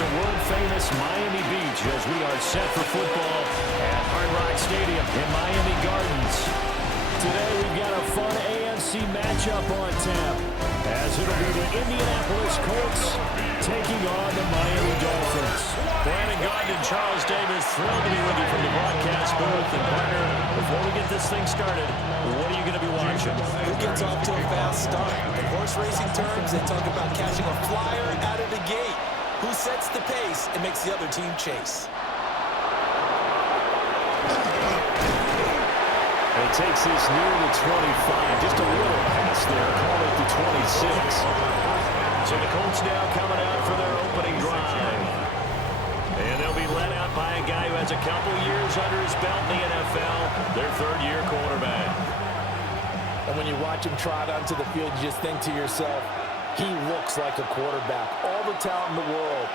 to world-famous Miami Beach as we are set for football at Hard Rock Stadium in Miami Gardens. Today we've got a fun AFC matchup on tap as it'll be the Indianapolis Colts taking on the Miami Dolphins. Brandon Gaudin and Charles Davis, thrilled to be with you from the broadcast booth. And partner, before we get this thing started, what are you going to be watching? Who gets off to a fast start? In horse racing terms, they talk about catching a flyer out of the gate. Who sets the pace and makes the other team chase? And he takes this near the 25. Just a little pass there. Call it the 26. So the Colts now coming out for their opening drive. And they'll be led out by a guy who has a couple years under his belt in the NFL, their third-year quarterback. And when you watch him trot onto the field, you just think to yourself, he looks like a quarterback. All the talent in the world.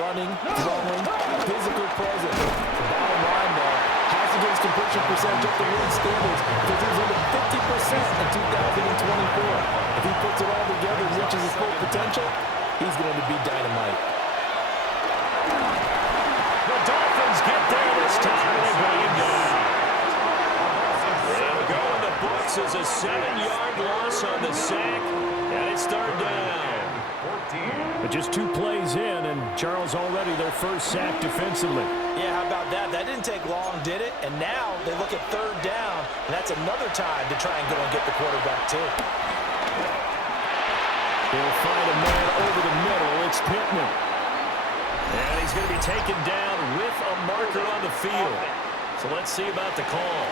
Running, throwing, physical presence. The bottom line, though, has to get his completion percentage up to league standards because he was under 50% in 2024. If he puts it all together and reaches his full potential, he's going to be dynamite. The Dolphins get there this time and they bring him down. It'll go in the books as a 7-yard loss on the sack, and it's third down. But just 2 plays in, and Charles already their first sack defensively. Yeah, how about that? That didn't take long, did it? And now they look at third down, and that's another time to try and go and get the quarterback, too. He'll find a man over the middle. It's Pittman. And he's going to be taken down with a marker on the field. So let's see about the call.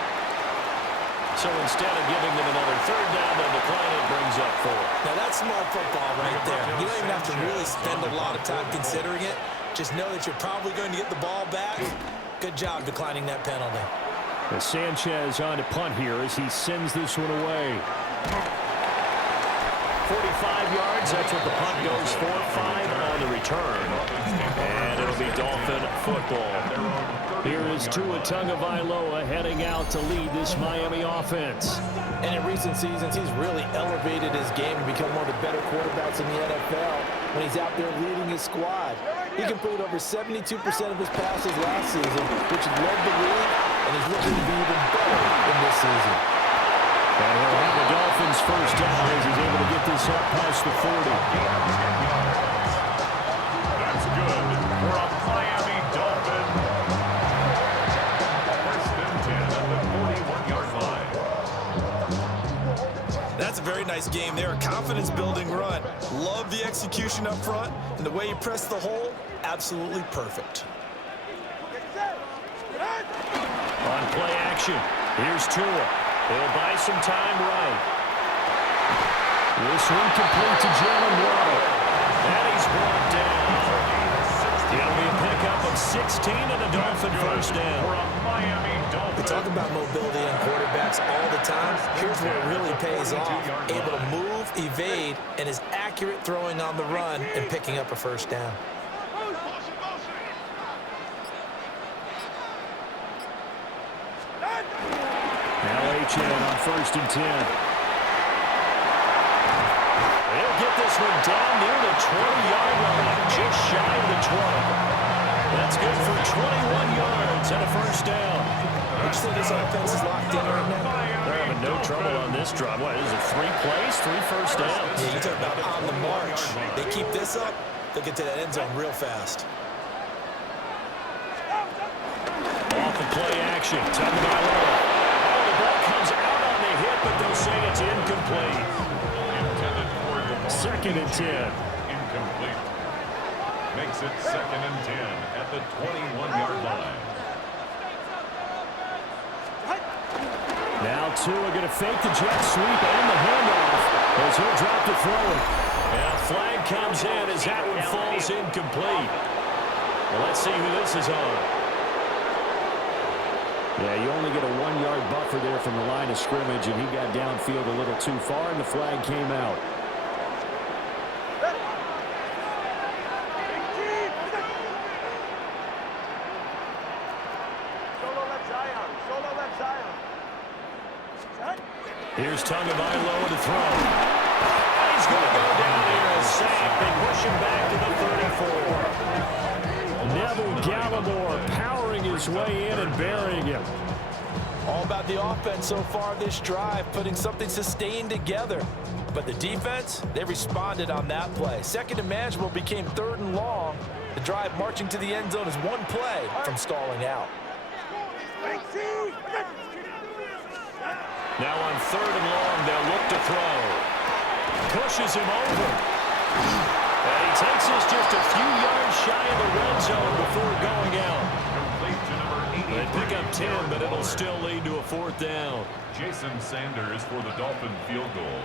So instead of giving them another third down, they'll decline it, brings up 4. Now that's smart football right there. You don't even have to really spend a lot of time considering it. Just know that you're probably going to get the ball back. Good job declining that penalty. As Sanchez on to punt here as he sends this one away. 45 yards, that's what the punt goes for. 5 on the return. And it'll be Dolphin football. Here is Tua Tagovailoa heading out to lead this Miami offense. And in recent seasons, he's really elevated his game and become one of the better quarterbacks in the NFL when he's out there leading his squad. He completed over 72% of his passes last season, which led the league, and he's looking to be even better in this season. And he'll have the Dolphins first down as he's able to get this up past the 40. That's good for a Miami Dolphin. First and 10 at the 41-yard line. That's a very nice game there. A confidence-building run. Love the execution up front, and the way he pressed the hole, absolutely perfect. On play action, here's Tua. He'll buy some time right. This one complete to Jalen Waddle. And he's brought down. It'll be a pickup of 16 and a Dolphin first down. We talk about mobility on quarterbacks all the time. Here's where it really pays off. Able to move, evade, and is accurate throwing on the run and picking up a first down. On first and 10. He'll get this one down near the 20-yard line, just shy of the 20. That's good for 21 yards and a first down. Would you say this offense is locked in right now? They're having no trouble on this drive. What, is it 3 plays, 3 first downs? Yeah, you talk about on the march. They keep this up, they'll get to that end zone real fast. Off the play action, Tagovailoa. Comes out on the hit, but they'll say it's incomplete. Second and 10. Incomplete. Makes it second and 10 at the 21-yard line. Now Tua going to fake the jet sweep and the handoff as he'll drop the throw. And a flag comes in as that one falls incomplete. Well, let's see who this is on. Yeah, you only get a 1-yard buffer there from the line of scrimmage, and he got downfield a little too far, and the flag came out. Here's Tagovailoa to throw. He's going to go down here and sack. They push him back to the 34. Moore powering his way in and burying him. All about the offense so far this drive, putting something sustained together. But the defense, they responded on that play. Second and manageable became 3rd and long. The drive marching to the end zone is one play from stalling out. Now on 3rd and long, they'll look to throw. Pushes him over. And he takes us just a few yards shy of the red zone before going out. They pick up 10, but it'll still lead to a 4th down. Jason Sanders for the Dolphin field goal.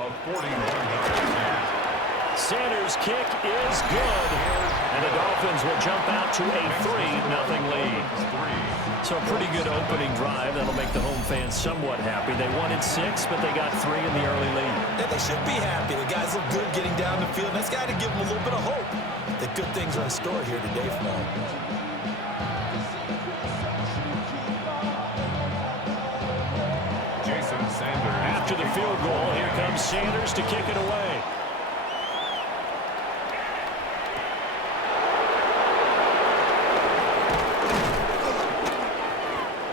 A 41-yard attempt. Sanders' kick is good. And the Dolphins will jump out to a 3-0 lead. So a pretty good opening drive. That'll make the home fans somewhat happy. They wanted 6, but they got 3 in the early lead. And they should be happy. The guys look good getting down the field. That's got to give them a little bit of hope that good things are in store here today for them. Jason Sanders. After the field goal, here comes Sanders to kick it away.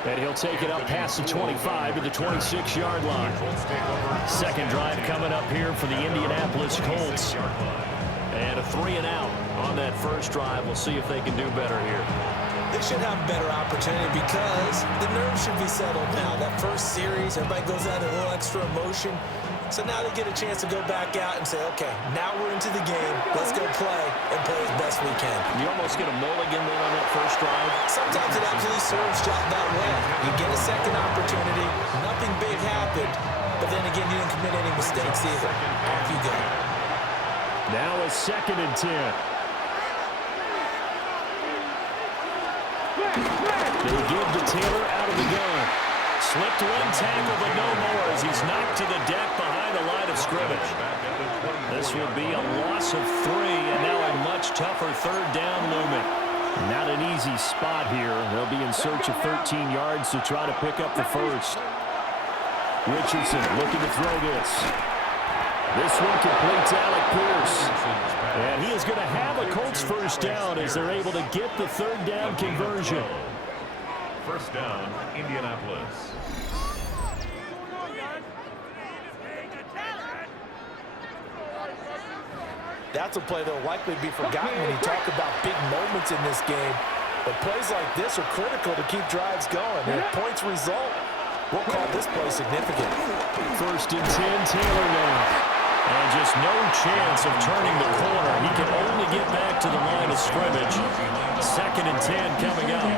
And he'll take it up past the 25 to the 26-yard line. Second drive coming up here for the Indianapolis Colts. And a 3-and-out on that first drive. We'll see if they can do better here. They should have a better opportunity because the nerves should be settled now. That first series, everybody goes out a little extra emotion. So now they get a chance to go back out and say, okay, now we're into the game. Let's go play and play as best we can. You almost get a mulligan then on that first drive. Sometimes it absolutely serves that way. You get a second opportunity. Nothing big happened. But then again, you didn't commit any mistakes either. Off you go. Now a 2nd and 10. They give to Taylor out of the gun. Slipped one tackle, but no more as he's knocked to the deck behind the line of scrimmage. This will be a loss of 3, and now a much tougher 3rd down looming. Not an easy spot here. They'll be in search of 13 yards to try to pick up the first. Richardson looking to throw this. This one completes Alec Pierce. And he is going to have a Colts first down as they're able to get the 3rd down conversion. First down, Indianapolis. That's a play that will likely be forgotten when you talk about big moments in this game. But plays like this are critical to keep drives going. And if points result, we'll call this play significant. 1st and 10, Taylor now. And just no chance of turning the corner. He can only get back to the line of scrimmage. 2nd and 10 coming up.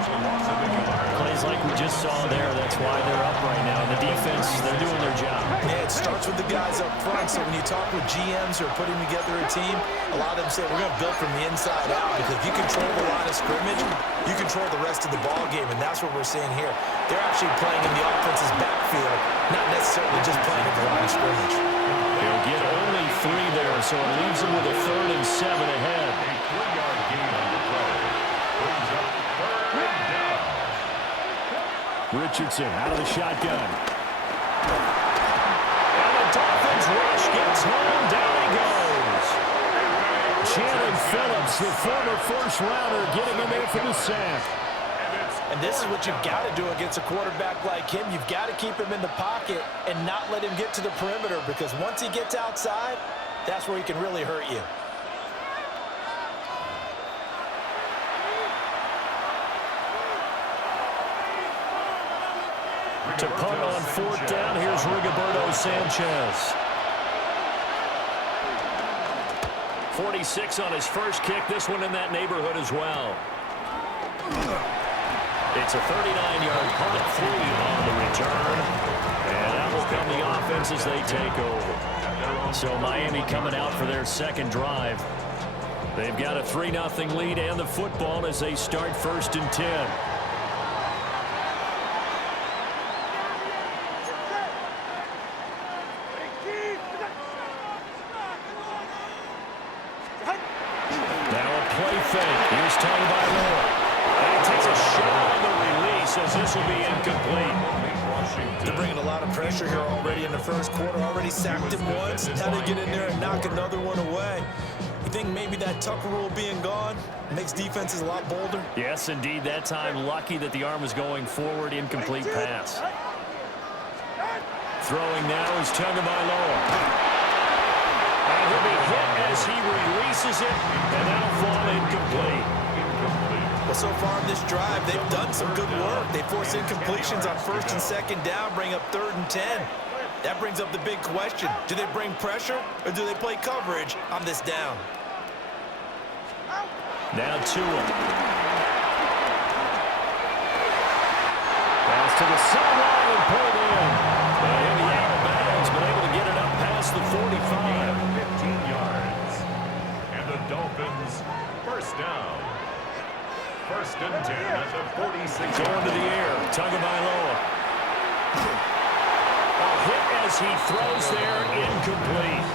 Plays like we just saw there. That's why they're up right now. The defense, they're doing their job. Yeah, it starts with the guys up front. So when you talk with GMs who are putting together a team, a lot of them say we're going to build from the inside out because if you control the line of scrimmage, you control the rest of the ball game, and that's what we're seeing here. They're actually playing in the offense's backfield, not necessarily just playing at the line of scrimmage. They'll get only 3 there, so it leaves them with a 3rd and 7 ahead. A 3-yard gain on the play. Brings up 3rd down. Richardson out of the shotgun. And the Dolphins rush gets home. Down he goes. Shannon Phillips, the former first-rounder, getting in there for the sack. And this is what you've got to do against a quarterback like him. You've got to keep him in the pocket and not let him get to the perimeter because once he gets outside, that's where he can really hurt you. To punt on 4th down, here's Rigoberto Sanchez. 46 on his first kick. This one in that neighborhood as well. It's a 39-yard punt, 3 on the return. And that will come the offense as they take over. So Miami coming out for their 2nd drive. They've got a 3-0 lead and the football as they start 1st and 10. Here's Tony by Moore. And he takes a shot on the release as this will be incomplete. They're bringing a lot of pressure here already in the first quarter. Already sacked him once. Now they get in there and knock another one away. You think maybe that Tucker rule being gone makes defenses a lot bolder? Yes, indeed. That time, lucky that the arm was going forward. Incomplete pass. Throwing now is Tagovailoa. And he'll be hit as he releases it, and that'll fall incomplete. Well, so far in this drive, they've done some good work. They force incompletions on 1st and 2nd down, bring up 3rd and 10. That brings up the big question. Do they bring pressure, or do they play coverage on this down? Now Tua. Pass to the sideline and pulled in. He'll be out of bounds, but able to get it up past the 45. 15 yards. And the Dolphins, first down. 1st and 10 at the 46. Going to the air. Tagovailoa. A hit as he throws there, incomplete.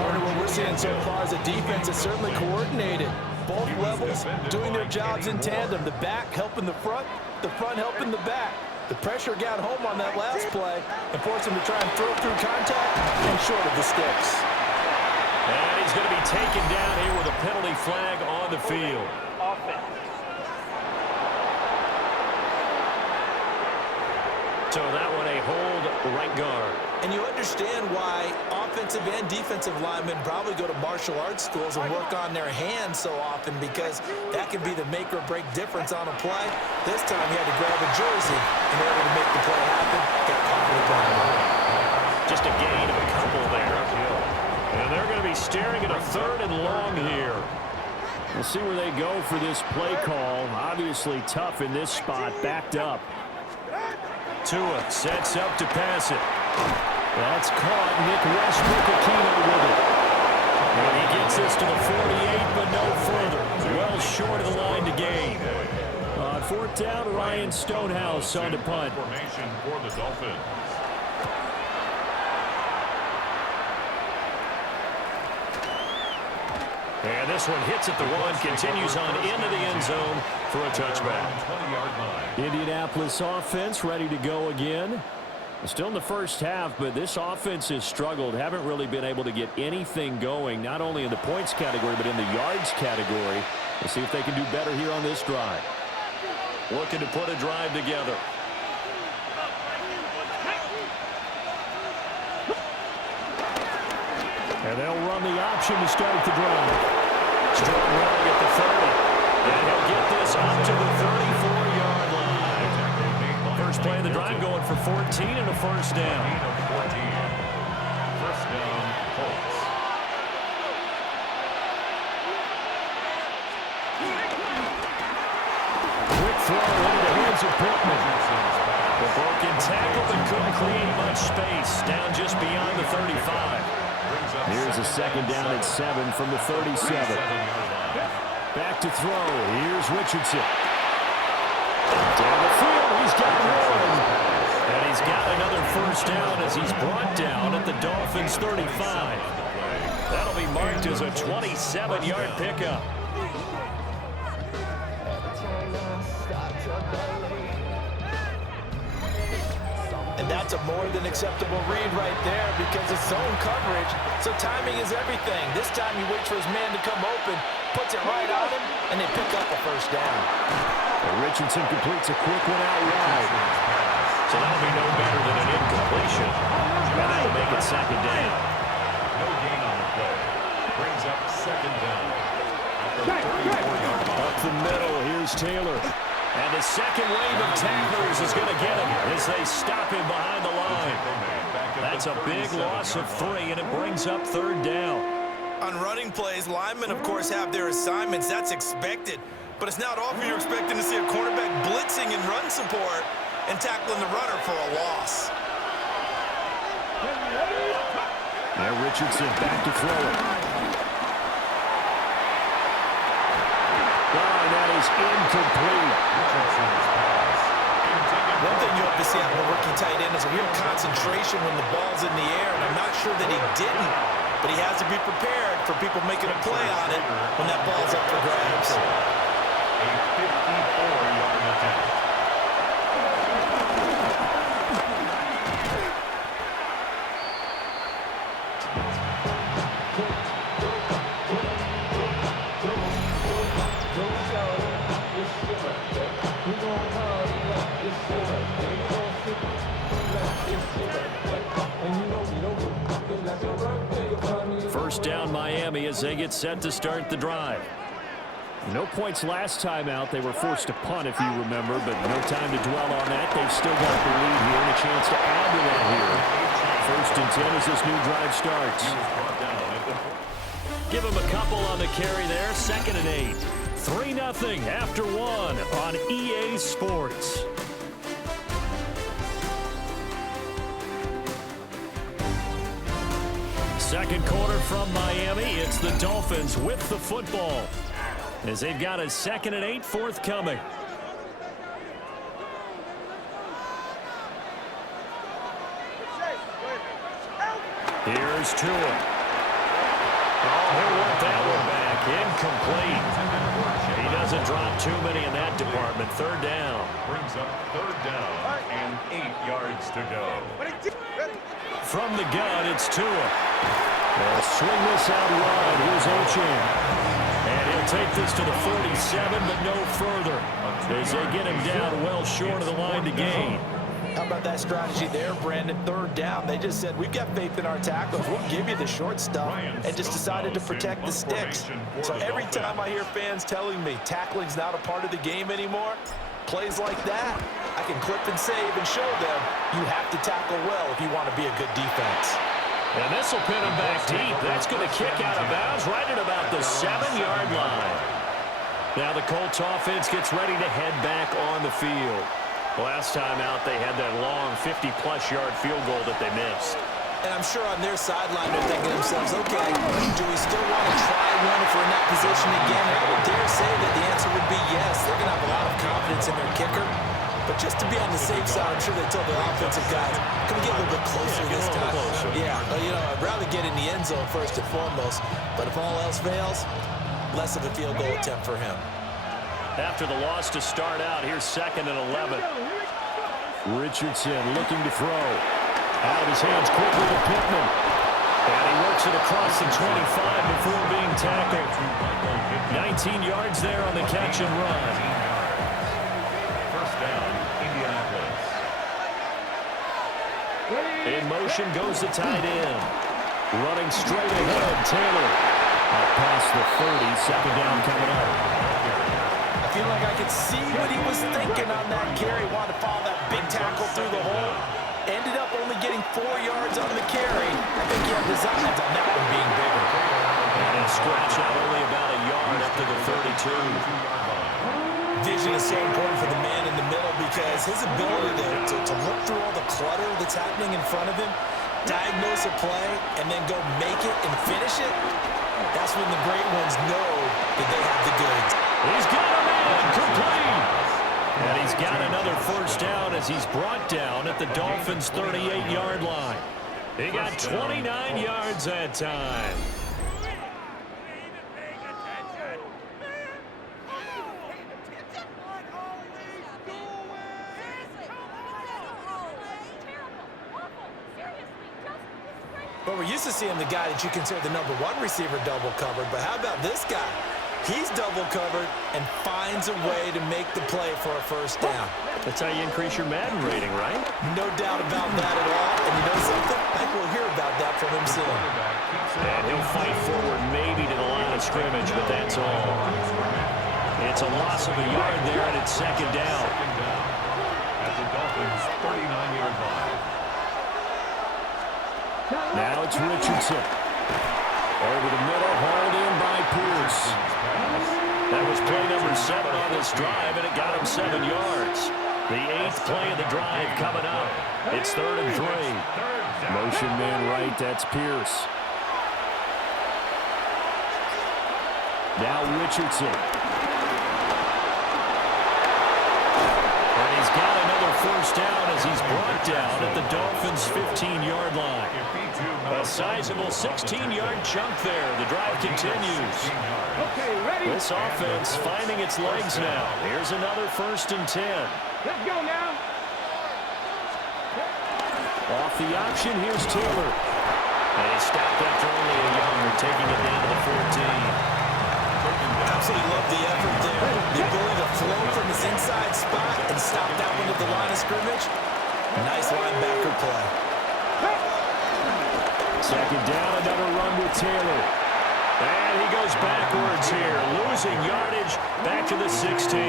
Part of what we're seeing so far is the defense is certainly coordinated. Both levels doing their jobs in tandem. The back helping the front helping the back. The pressure got home on that last play and forced him to try and throw through contact and short of the sticks. And he's going to be taken down here with a penalty flag on the field. So that one a hold right guard. And you understand why offensive and defensive linemen probably go to martial arts schools and work on their hands so often, because that can be the make or break difference on a play. This time he had to grab a jersey in order to make the play happen. Got caught with the ground. Just a gain of a couple there. And they're going to be staring at a 3rd and long here. We'll see where they go for this play call. Obviously tough in this spot, backed up. Tua sets up to pass it. That's caught. Nick Westbrook Aquino with it. And he gets this to the 48, but no further. Well short of the line to gain. On 4th down, Ryan Stonehouse on to punt. Formation for the Dolphins. And this one hits at the 1, continues on into the end zone for a touchback. 20-yard line. Indianapolis offense ready to go again. Still in the first half, but this offense has struggled. Haven't really been able to get anything going, not only in the points category, but in the yards category. We'll see if they can do better here on this drive. Looking to put a drive together. And they'll run the option to start the drive. Strong running at the 30. And he'll get this up to the 34-yard line. First play of the drive going for 14 and a first down. 14. First down, Colts. Quick throw into the hands of Pittman. The broken tackle, but couldn't create much space. Down just beyond the 35. Here's a 2nd down at 7 from the 37. Back to throw. Here's Richardson. Down the field. He's got one. And he's got another first down as he's brought down at the Dolphins' 35. That'll be marked as a 27-yard pickup. And that's a more than acceptable read right there, because it's zone coverage, so timing is everything. This time he waits for his man to come open, puts it right on him, and they pick up a first down. And Richardson completes a quick one out wide. So that'll be no better than an incompletion. And that'll make it 2nd down. No gain on the play. Brings up 2nd down. At the 34-yard line. Up the middle, here's Taylor. And the second wave of tacklers is going to get him as they stop him behind the line. That's a big loss of 3, and it brings up 3rd down. On running plays, linemen, of course, have their assignments. That's expected. But it's not often you're expecting to see a cornerback blitzing in run support and tackling the runner for a loss. Now Richardson back to throw it. And that is incomplete. One thing you hope to see out of a rookie tight end is a real concentration when the ball's in the air, and I'm not sure that he didn't, but he has to be prepared for people making a play on it when that ball's up for grabs. A 54-yard attempt. First down Miami as they get set to start the drive. No points last time out. They were forced to punt, if you remember, but no time to dwell on that. They've still got the lead here and a chance to add to that here. First and 10 as this new drive starts. Give him a couple on the carry there. 2nd and 8. 3-0 after 1 on EA Sports. Second quarter from Miami. It's the Dolphins with the football, as they've got a 2nd and 8 forthcoming. Here's Tua. Oh, he'll work that one back. Incomplete. He doesn't drop too many in that department. 3rd down. Brings up 3rd down and 8 yards to go. From the gun, it's Tua. They'll swing this out wide. Here's Ochan. And he'll take this to the 47, but no further, as they get him down well short of the line to gain. How about that strategy there, Brandon? 3rd down. They just said, we've got faith in our tackles. We'll give you the short stuff, and just decided to protect the sticks. So every time I hear fans telling me tackling's not a part of the game anymore, plays like that, I can clip and save and show them you have to tackle well if you want to be a good defense. And this will pin him back deep. That's going to kick out of bounds right at about the 7-yard line. Now the Colts offense gets ready to head back on the field. Last time out, they had that long 50-plus yard field goal that they missed. And I'm sure on their sideline they're thinking to themselves, okay, do we still want to try one if we're in that position again? And I would dare say that the answer would be yes. They're going to have a lot of confidence in their kicker. But just to be on the safe side, I'm sure they told their offensive guys, can we get a little bit closer this time? Yeah, well, you know, I'd rather get in the end zone first and foremost. But if all else fails, less of a field goal attempt for him. After the loss to start out, here's 2nd and 11. Richardson looking to throw. Out of his hands quickly to Pittman. And he works it across the 25 before being tackled. 19 yards there on the catch and run. First down, Indianapolis. In motion goes the tight end. Running straight ahead, Taylor. Out past the 30, 2nd down coming up. I feel like I could see what he was thinking on that carry. Wanted to follow that big tackle through the hole. Ended up only getting 4 yards on the carry. I think he had designs on that one being bigger. And a scratch out only about a yard up to the 32. Vision is so important for the man in the middle because his ability to look through all the clutter that's happening in front of him, diagnose a play, and then go make it and finish it, that's when the great ones know that they have the goods. He's got him in, complete. And he's got another first down as he's brought down at the Dolphins' 38-yard line. He got 29 yards that time. Well, we're used to seeing the guy that you consider the #1 receiver double covered, but how about this guy? He's double covered and finds a way to make the play for a first down. That's how you increase your Madden rating, right? No doubt about that at all. And you know something? I think we'll hear about that from him soon. And he'll fight forward maybe to the line of scrimmage, but that's all. It's a loss of a yard there, and it's 2nd down. At the Dolphins' 39-yard line. Now it's Richardson. Over the middle, hauled in by Pierce. That was play number 7 on this drive, and it got him 7 yards. The 8th play of the drive coming up. It's 3rd and 3. Motion man right, that's Pierce. Now Richardson. And he's got another first down as he's brought down at the Dolphins' 15-yard line. A sizable 16-yard chunk there. The drive continues. This offense finding its legs now. Here's another 1st and 10. Let's go now. Off the option, here's Taylor. And he stopped after only a yard, taking it down to the 14. Absolutely love the effort there. The ability to flow from his inside spot and stop that one at the line of scrimmage. Nice linebacker play. Second down, another run with Taylor. And he goes backwards here, losing yardage back to the 16.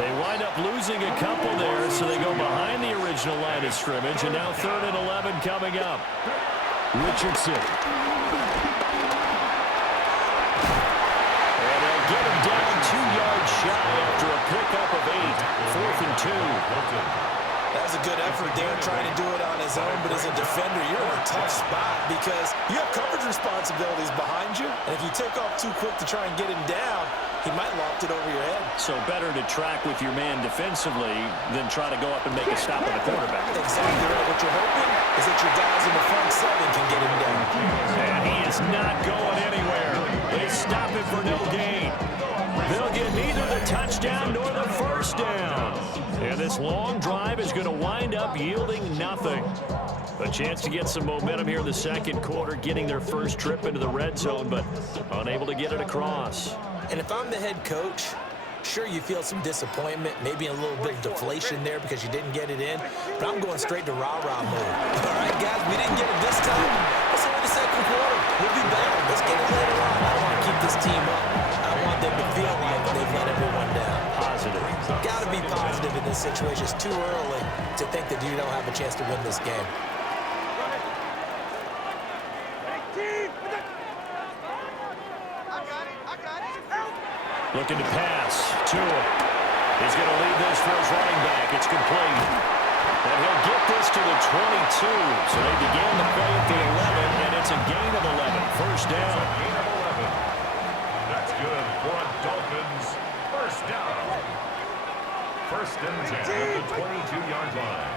They wind up losing a couple there, so they go behind the original line of scrimmage, and now 3rd and 11 coming up. Richardson. And they'll get him down 2 yards shy after a pickup of 8. 4th and 2. That was a good effort there, trying to do it on his own, but as a defender, you're in a tough spot because you have coverage responsibilities behind you, and if you take off too quick to try and get him down, he might loft it over your head. So better to track with your man defensively than try to go up and make a stop on the quarterback. Exactly right. What you're hoping is that your guys in the front 7 can get him down. And he is not going anywhere. They stop him for no gain. They'll get neither the touchdown nor the first down. And this long drive is going to wind up yielding nothing. A chance to get some momentum here in the second quarter, getting their first trip into the red zone, but unable to get it across. And if I'm the head coach, sure, you feel some disappointment, maybe a little bit of deflation there because you didn't get it in, but I'm going straight to rah-rah mode. All right, guys, we didn't get it this time. Let's go to the second quarter. We'll be back. Let's get it later on. I don't want to keep this team up. I want them to feel like they've let everyone down. Positive. Got to be positive in this situation. It's too early to think that you don't have a chance to win this game. Looking to pass. Tua. He's going to lead this for his running back. It's complete. And he'll get this to the 22. So they began the play at the 11, and it's a gain of 11. First down. Gain of 11. That's good for a Dolphins first down. 1st and 10 at the 22-yard line.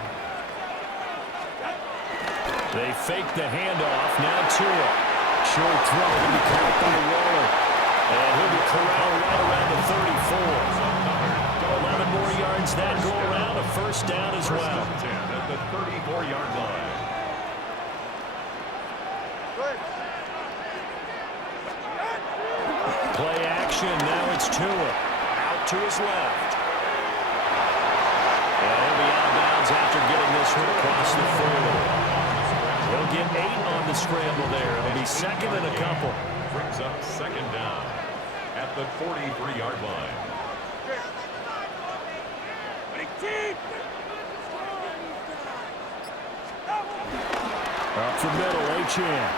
They fake the handoff. Now Tua. Short throw to be caught by the roller. And he'll be corralled right around the 34. 11 more yards that go around. A first down as well. 1st and 10 at the 34-yard line. Play action. Now it's Tua. Out to his left. And he'll be out of bounds after getting this one across the field. He'll get 8 on the scramble there. It'll be 2nd and a couple. Brings up 2nd down at the 43-yard line. Up the middle, Achane.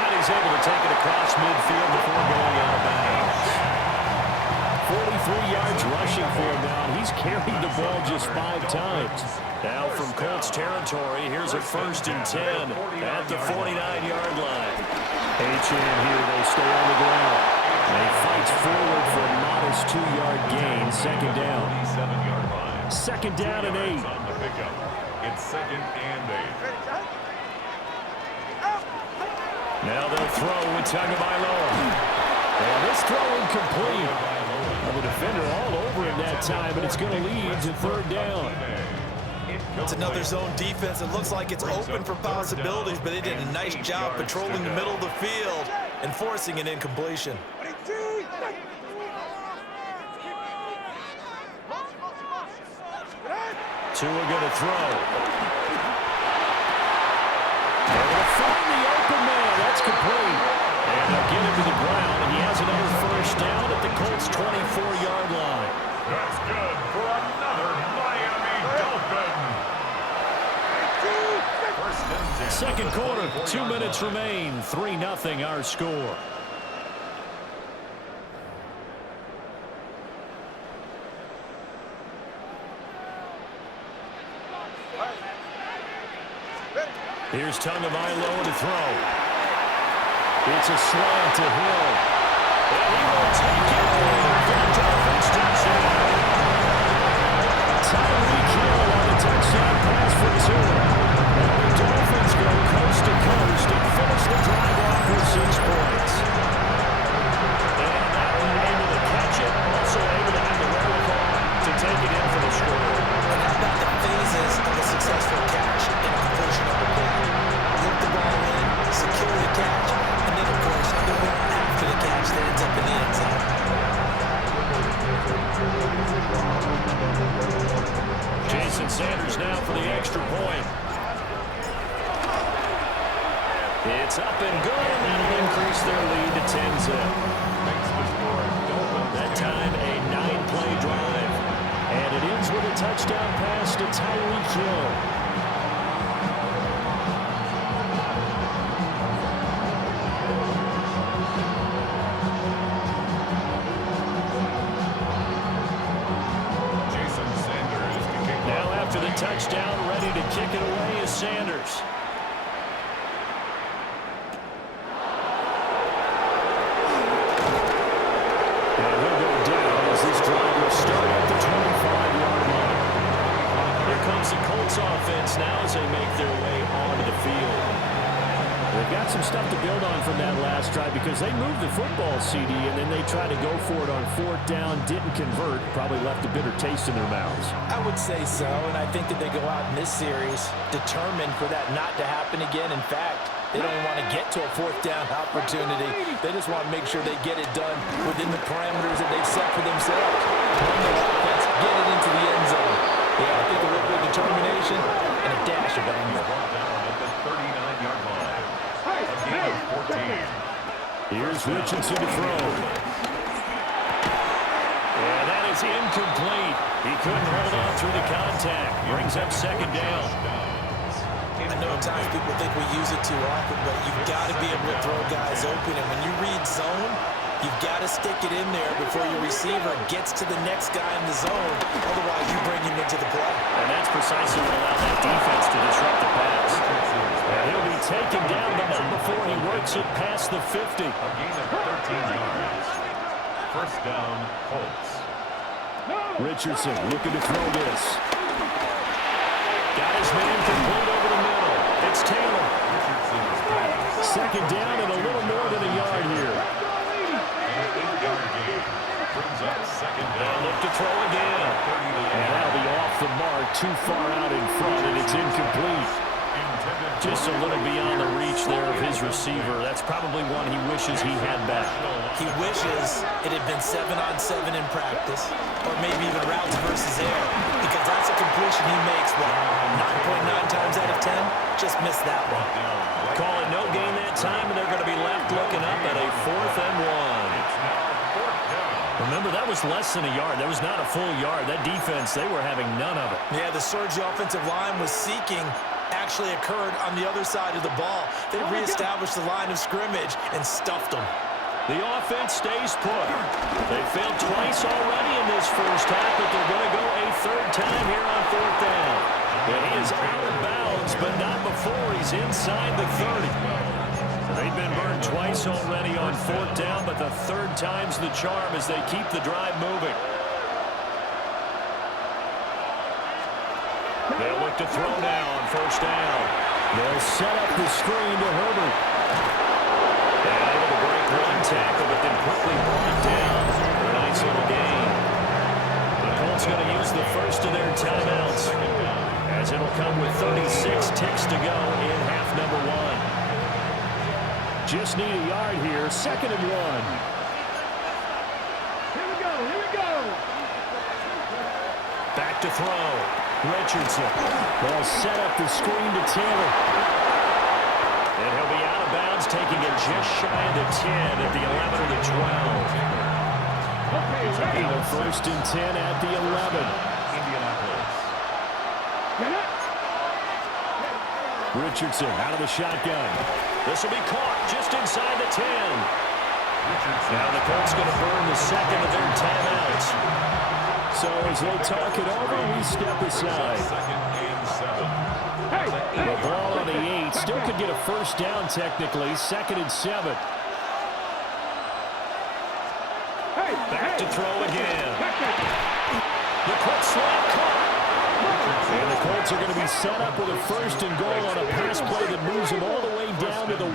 And he's able to take it across midfield before going out of bounds. 43 yards rushing for him now. He's carried the ball just 5 times. Now from Colts territory, here's a 1st and 10 at the 49-yard line. Achane here, they stay on the ground. And he fights forward for a modest 2-yard gain. 2nd down. 27-yard line. 2nd down and 8. On the pickup. It's 2nd and 8. Now they'll throw with Tagovailoa. And this throw incomplete. The defender all over him that time, but it's going to lead to 3rd down. It's another zone defense. It looks like it's open for possibilities, but they did a nice job patrolling the middle of the field and forcing an incompletion. Tua going to throw. They're going to find the open man. That's complete. And they'll get him to the ground, and he has another first down at the Colts' 24-yard line. That's good for another Miami Dolphin. 1st and 10. Second quarter, 2 minutes remain. 3-0 our score. Here's Tagovailoa to throw. It's a slant to Hill. And he will take it for the Dolphins touchdown. Tyreek Hill on the touchdown pass for 2. And the Dolphins go coast to coast and finish the drive off with 6 points. And that one able to catch it, also able to have the wherewithal to take it in for the score. And how about the phases of a successful catch and completion of the play? Look the ball in, secure the catch, and then, of course, the run after the catch. end zone. Makes the score Dolphins. That time a 9-play drive. And it ends with a touchdown pass to Tyreek Hill. Now after the touchdown, ready to kick it away is Sanders. And he'll go down as this drive will start at the 25-yard line. Here comes the Colts offense now as they make their way onto the field. They've got some stuff to build on from that last drive because they moved the football, CD, and then they tried to go for it on 4th down, didn't convert, probably left a bitter taste in their mouths. I would say so, and I think that they go out in this series determined for that not to happen again. In fact, they don't want to get to a 4th down opportunity. They just want to make sure they get it done within the parameters that they've set for themselves. Run the offense, get it into the end zone. Yeah, I think a little bit of determination and a dash of anger. At the 39-yard line. A gain of 14. Here's Richardson to throw. And that is incomplete. He couldn't hold on through the contact. Brings up 2nd down. I know at times people think we use it too often, but you've got to be able to throw guys open. And when you read zone, you've got to stick it in there before your receiver gets to the next guy in the zone. Otherwise, you bring him into the play. And that's precisely what allowed that defense to disrupt the pass. And he'll be taken down, but not before he works it past the 50. A gain of 13 yards. 1st down, Colts. Richardson looking to throw this. Got his man complete over the middle. It's Taylor. 2nd down and a little more than a yard here. An 8-yard gain. Brings up 2nd down. Look to throw again. And that'll be off the mark, too far out in front, and it's incomplete. Just a little beyond the reach there of his receiver. That's probably one he wishes he had back. He wishes it had been 7-on-7 in practice, or maybe even routes versus air, because that's a completion he makes, what, 9.9 times out of 10? Just missed that one. Call it no gain that time, and they're going to be left looking up at a 4th and 1. Remember, that was less than a yard. That was not a full yard. That defense, they were having none of it. Yeah, the surge the offensive line was seeking actually occurred on the other side of the ball. They reestablished the line of scrimmage and stuffed them. The offense stays put. They failed twice already in this first half, but they're going to go a 3rd time here on 4th down. And he is out of bounds, but not before he's inside the 30. They've been burned twice already on 4th down, but the 3rd time's the charm as they keep the drive moving. They'll look to throw now on 1st down. They'll set up the screen to Herbert. And able to break one tackle, but then quickly brought down for a nice little gain. The Colts going to use the first of their timeouts, as it'll come with 36 ticks to go in half number 1. Just need a yard here, 2nd and 1. Here we go. Back to throw. Richardson. They'll set up the screen to Taylor. And he'll be out of bounds, taking it just shy of the 10 at the 11 or the 12. Now 1st and 10 at the 11. Richardson out of the shotgun. This will be caught just inside the 10. Now the Colts going to burn the 2nd of their timeouts. So as they talk it over, we step aside. 2nd and 7. The ball on the 8. Still could get a 1st down technically. 2nd and 7. Back to throw again. The quick slant caught. And the Colts are going to be set up with a 1st and goal on a pass play that moves them all the way down to the 1.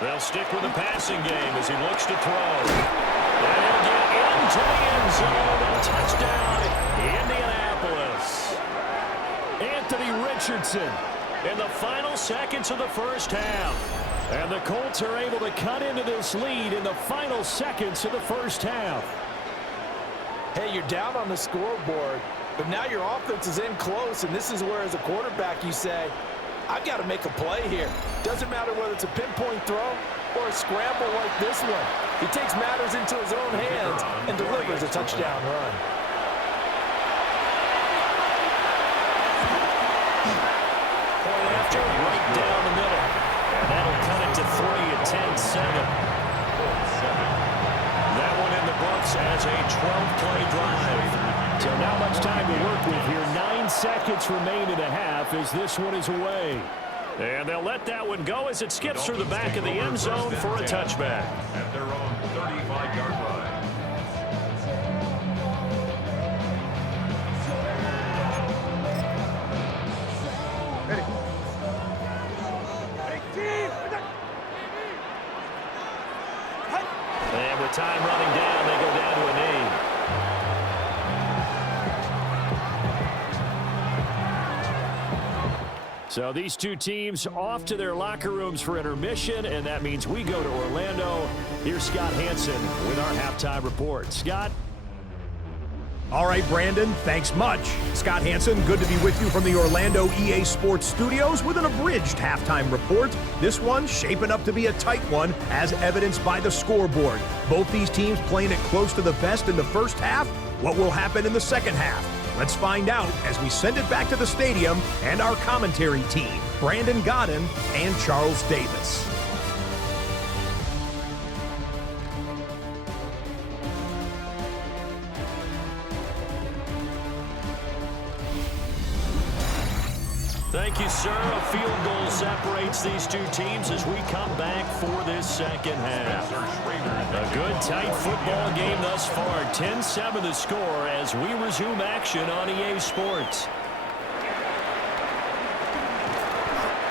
They'll stick with the passing game as he looks to throw. And he'll get into the end zone. A touchdown, Indianapolis. Anthony Richardson in the final seconds of the first half. And the Colts are able to cut into this lead in the final seconds of the first half. Hey, you're down on the scoreboard, but now your offense is in close, and this is where, as a quarterback, you say, I've got to make a play here. Doesn't matter whether it's a pinpoint throw or a scramble like this one. He takes matters into his own hands and delivers a touchdown run. Point after, right down the middle. And that'll cut it to 3 at 10-7. That one in the books as a 12-play drive. So not much time to work with here. 9 seconds remain in the half as this one is away. And they'll let that one go as it skips through the back of the end zone for a touchback. At their own 35-yard line. And with time running down, they go down to a knee. So these two teams off to their locker rooms for intermission, and that means we go to Orlando. Here's Scott Hansen with our halftime report. Scott? All right, Brandon, thanks much. Scott Hansen, good to be with you from the Orlando EA Sports Studios with an abridged halftime report. This one shaping up to be a tight one, as evidenced by the scoreboard. Both these teams playing it close to the vest in the first half. What will happen in the second half? Let's find out as we send it back to the stadium and our commentary team, Brandon Godden and Charles Davis. Thank you, sir. A field goal separates these two teams as we come back for this second half. A good, tight football game thus far. 10-7 the score as we resume action on EA Sports.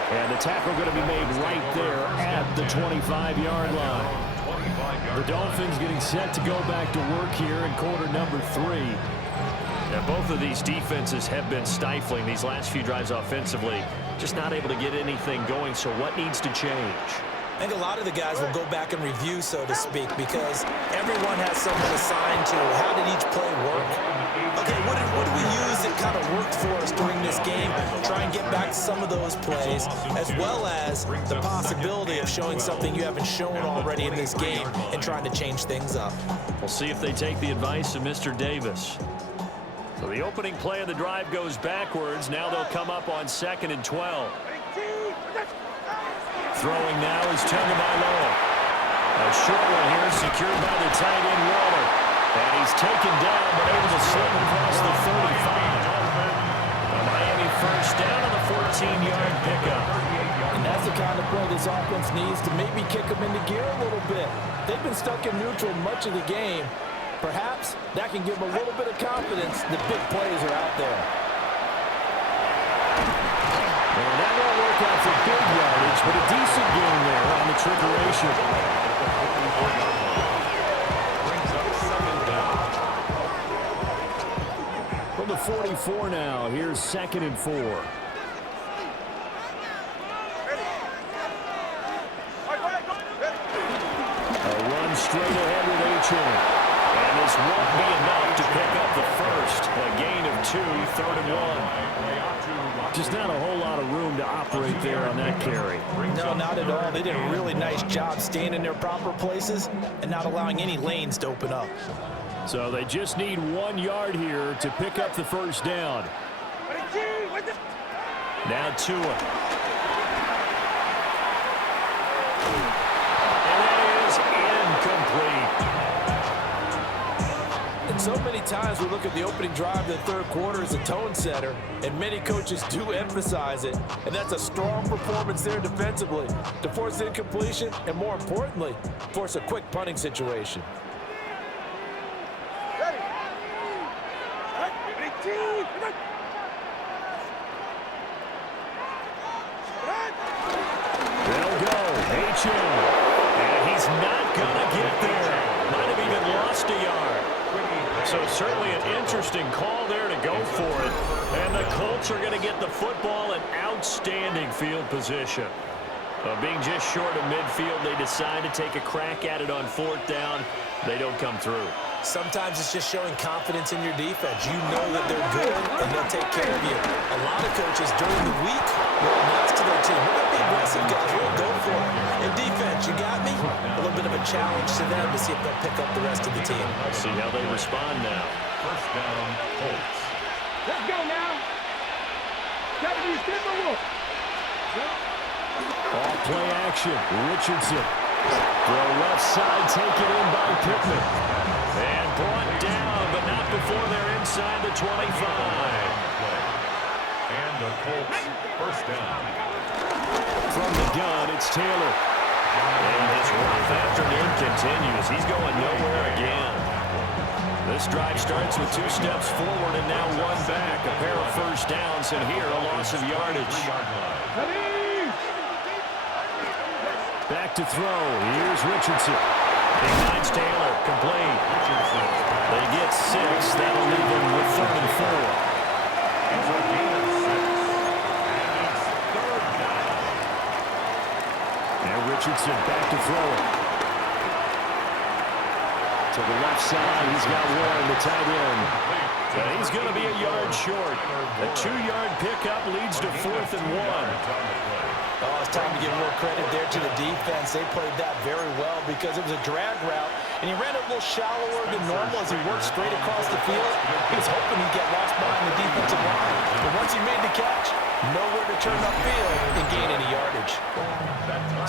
And the tackle going to be made right there at the 25-yard line. The Dolphins getting set to go back to work here in quarter number 3. Now, both of these defenses have been stifling these last few drives offensively. Just not able to get anything going, so what needs to change? I think a lot of the guys will go back and review, so to speak, because everyone has someone assigned to how did each play work. Okay, what did we use that kind of worked for us during this game? Try and get back to some of those plays, as well as the possibility of showing something you haven't shown already in this game and trying to change things up. We'll see if they take the advice of Mr. Davis. So the opening play of the drive goes backwards. Now they'll come up on 2nd and 12. Throwing now is Tagovailoa. A short one here secured by the tight end Waller. And he's taken down but able to slip across the 35. A Miami first down on the 14-yard pickup. And that's the kind of play this offense needs to maybe kick them into gear a little bit. They've been stuck in neutral much of the game. Perhaps that can give them a little bit of confidence that big plays are out there. And that won't work out for big yardage, but a decent gain there on the trickeration. From the 44 now, here's 2nd and 4. A run straight ahead with H.M. And this won't be enough to pick up the first. A gain of 2, 3rd and 1. Just not a whole lot of room to operate there on that carry. No, not at all. They did a really nice job staying in their proper places and not allowing any lanes to open up. So they just need 1 yard here to pick up the first down. Now Tua. And that is incomplete. And so many times we look at the opening drive of the third quarter as a tone setter, and many coaches do emphasize it. And that's a strong performance there defensively to force incompletion and, more importantly, force a quick punting situation. They'll go. H.M. And he's not going to get there. Might have even lost a yard. So certainly an interesting call there to go for it. And the Colts are going to get the football in outstanding field position. Being just short of midfield, they decide to take a crack at it on 4th down. They don't come through. Sometimes it's just showing confidence in your defense. You know that they're good, and they'll take care of you. A lot of coaches during the week will announce to their team, we're going to be aggressive, guys. We're going to go for it. In defense, you got me? A little bit of a challenge to them to see if they'll pick up the rest of the team. See how they respond now. First down, Colts. Let's go now. Got to be simple. All play action. Richardson. Throw left side, taken in by Pittman. And brought down, but not before they're inside the 25. And the Colts, first down. From the gun, it's Taylor. And his rough afternoon continues. He's going nowhere again. This drive starts with 2 steps forward and now 1 back. A pair of first downs, and here a loss of yardage. Back to throw. Here's Richardson. Ignites Taylor. Complete. They get 6. That'll leave them with 3rd and 4. And Richardson back to throw it. To the left side, he's got Warren, the tight end. And he's going to be a yard short. A 2-yard pickup leads to 4th and 1. Oh, it's time to give more credit there to the defense. They played that very well because it was a drag route, and he ran it a little shallower than normal as he worked straight across the field. He was hoping he'd get lost behind the defensive line. But once he made the catch, nowhere to turn upfield and gain any yardage.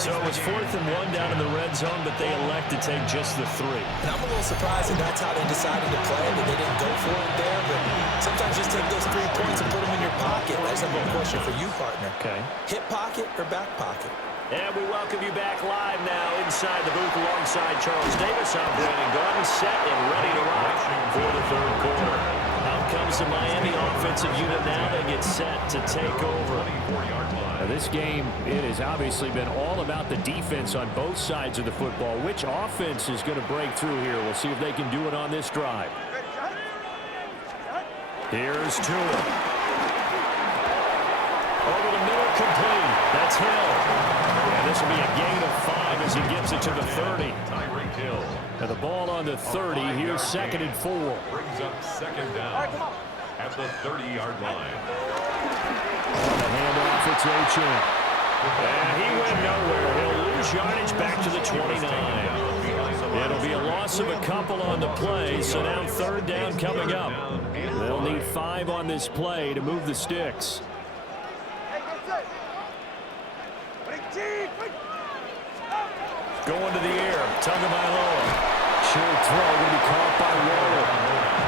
So it was 4th and 1 down in the red zone, but they elect to take just the 3. And I'm a little surprised that that's how they decided to play, that they didn't go for it there. But sometimes just take those 3 points and put them in your pocket. I just have a question for you, partner. Okay. Hip pocket or back pocket? And we welcome you back live now inside the booth alongside Charles Davis. I'm Brandon Garden, set and ready to rock for the 3rd quarter. Out comes the Miami offensive unit now. They get set to take over. Now this game, it has obviously been all about the defense on both sides of the football. Which offense is going to break through here? We'll see if they can do it on this drive. Here's Tua. Over the middle, complete. That's Hill. And this will be a gain of 5 as he gets it to the 30. Tyreek Hill. And the ball on the 30. Here's 2nd and 4. Brings up 2nd down at the 30-yard line. On the handoff, it's Achane. And he went nowhere. He'll lose yardage back to the 29. It'll be a loss of a couple on the play, so now 3rd down coming up. They'll need 5 on this play to move the sticks. Going to the air, Tagovailoa. Short throw, going to be caught by Waller.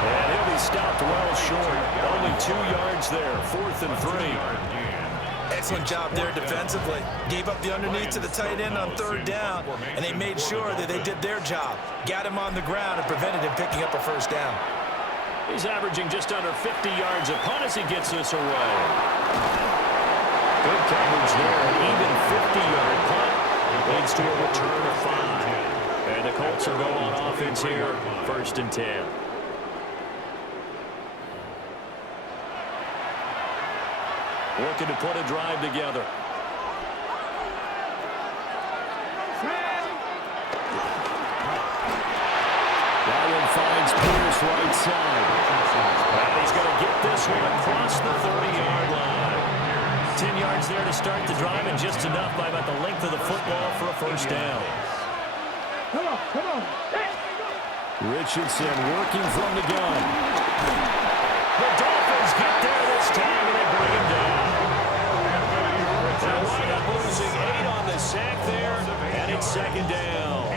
And he'll be stopped well short. Only 2 yards there, 4th and 3. Excellent job there defensively. Gave up the underneath to the tight end on 3rd down, and they made sure that they did their job. Got him on the ground and prevented him picking up a 1st down. He's averaging just under 50 yards a punt as he gets this away. Good coverage there. An even 50-yard punt leads to a return of 5. And the Colts will go on offense here, 1st and 10. Looking to put a drive together. That one finds Pierce right side. And he's going to get this one across the 30-yard line. 10 yards there to start the drive, and just enough by about the length of the football for a 1st down. Come on. Richardson working from the gun. The Dolphins get there this time, and they bring him down. They'll wind up losing 8 on the sack there, and it's 2nd down.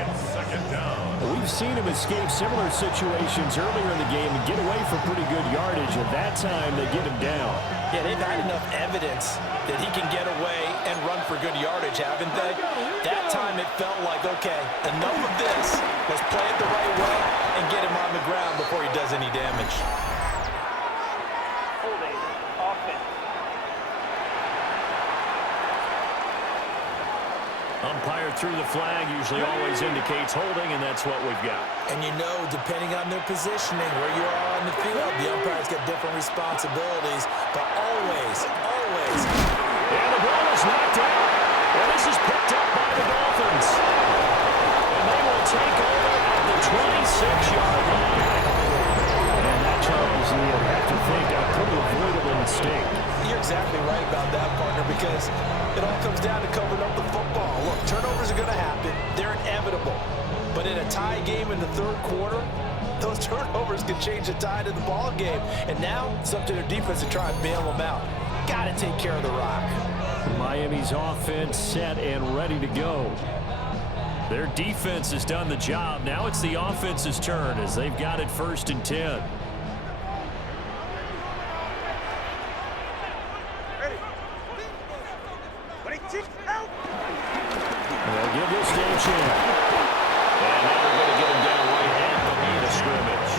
We've seen him escape similar situations earlier in the game and get away for pretty good yardage, and that time they get him down. Yeah, they've had enough evidence that he can get away and run for good yardage, haven't they? That time it felt like, okay, enough of this. Let's play it the right way and get him on the ground before he does any damage. Umpire through the flag usually always indicates holding, and that's what we've got. And you know, depending on their positioning, where you are on the field, the umpires get different responsibilities, but always. And the ball is knocked out. And this is picked up by the Dolphins. And they will take over at the 26-yard line. because it all comes down to covering up the football. Look, turnovers are going to happen. They're inevitable. But in a tie game in the third quarter, those turnovers can change the tide of the ball game. And now it's up to their defense to try and bail them out. Got to take care of the rock. Miami's offense set and ready to go. Their defense has done the job. Now it's the offense's turn as they've got it 1st and 10. They'll give this to a chance. And now they're going to get him down right at the line of scrimmage.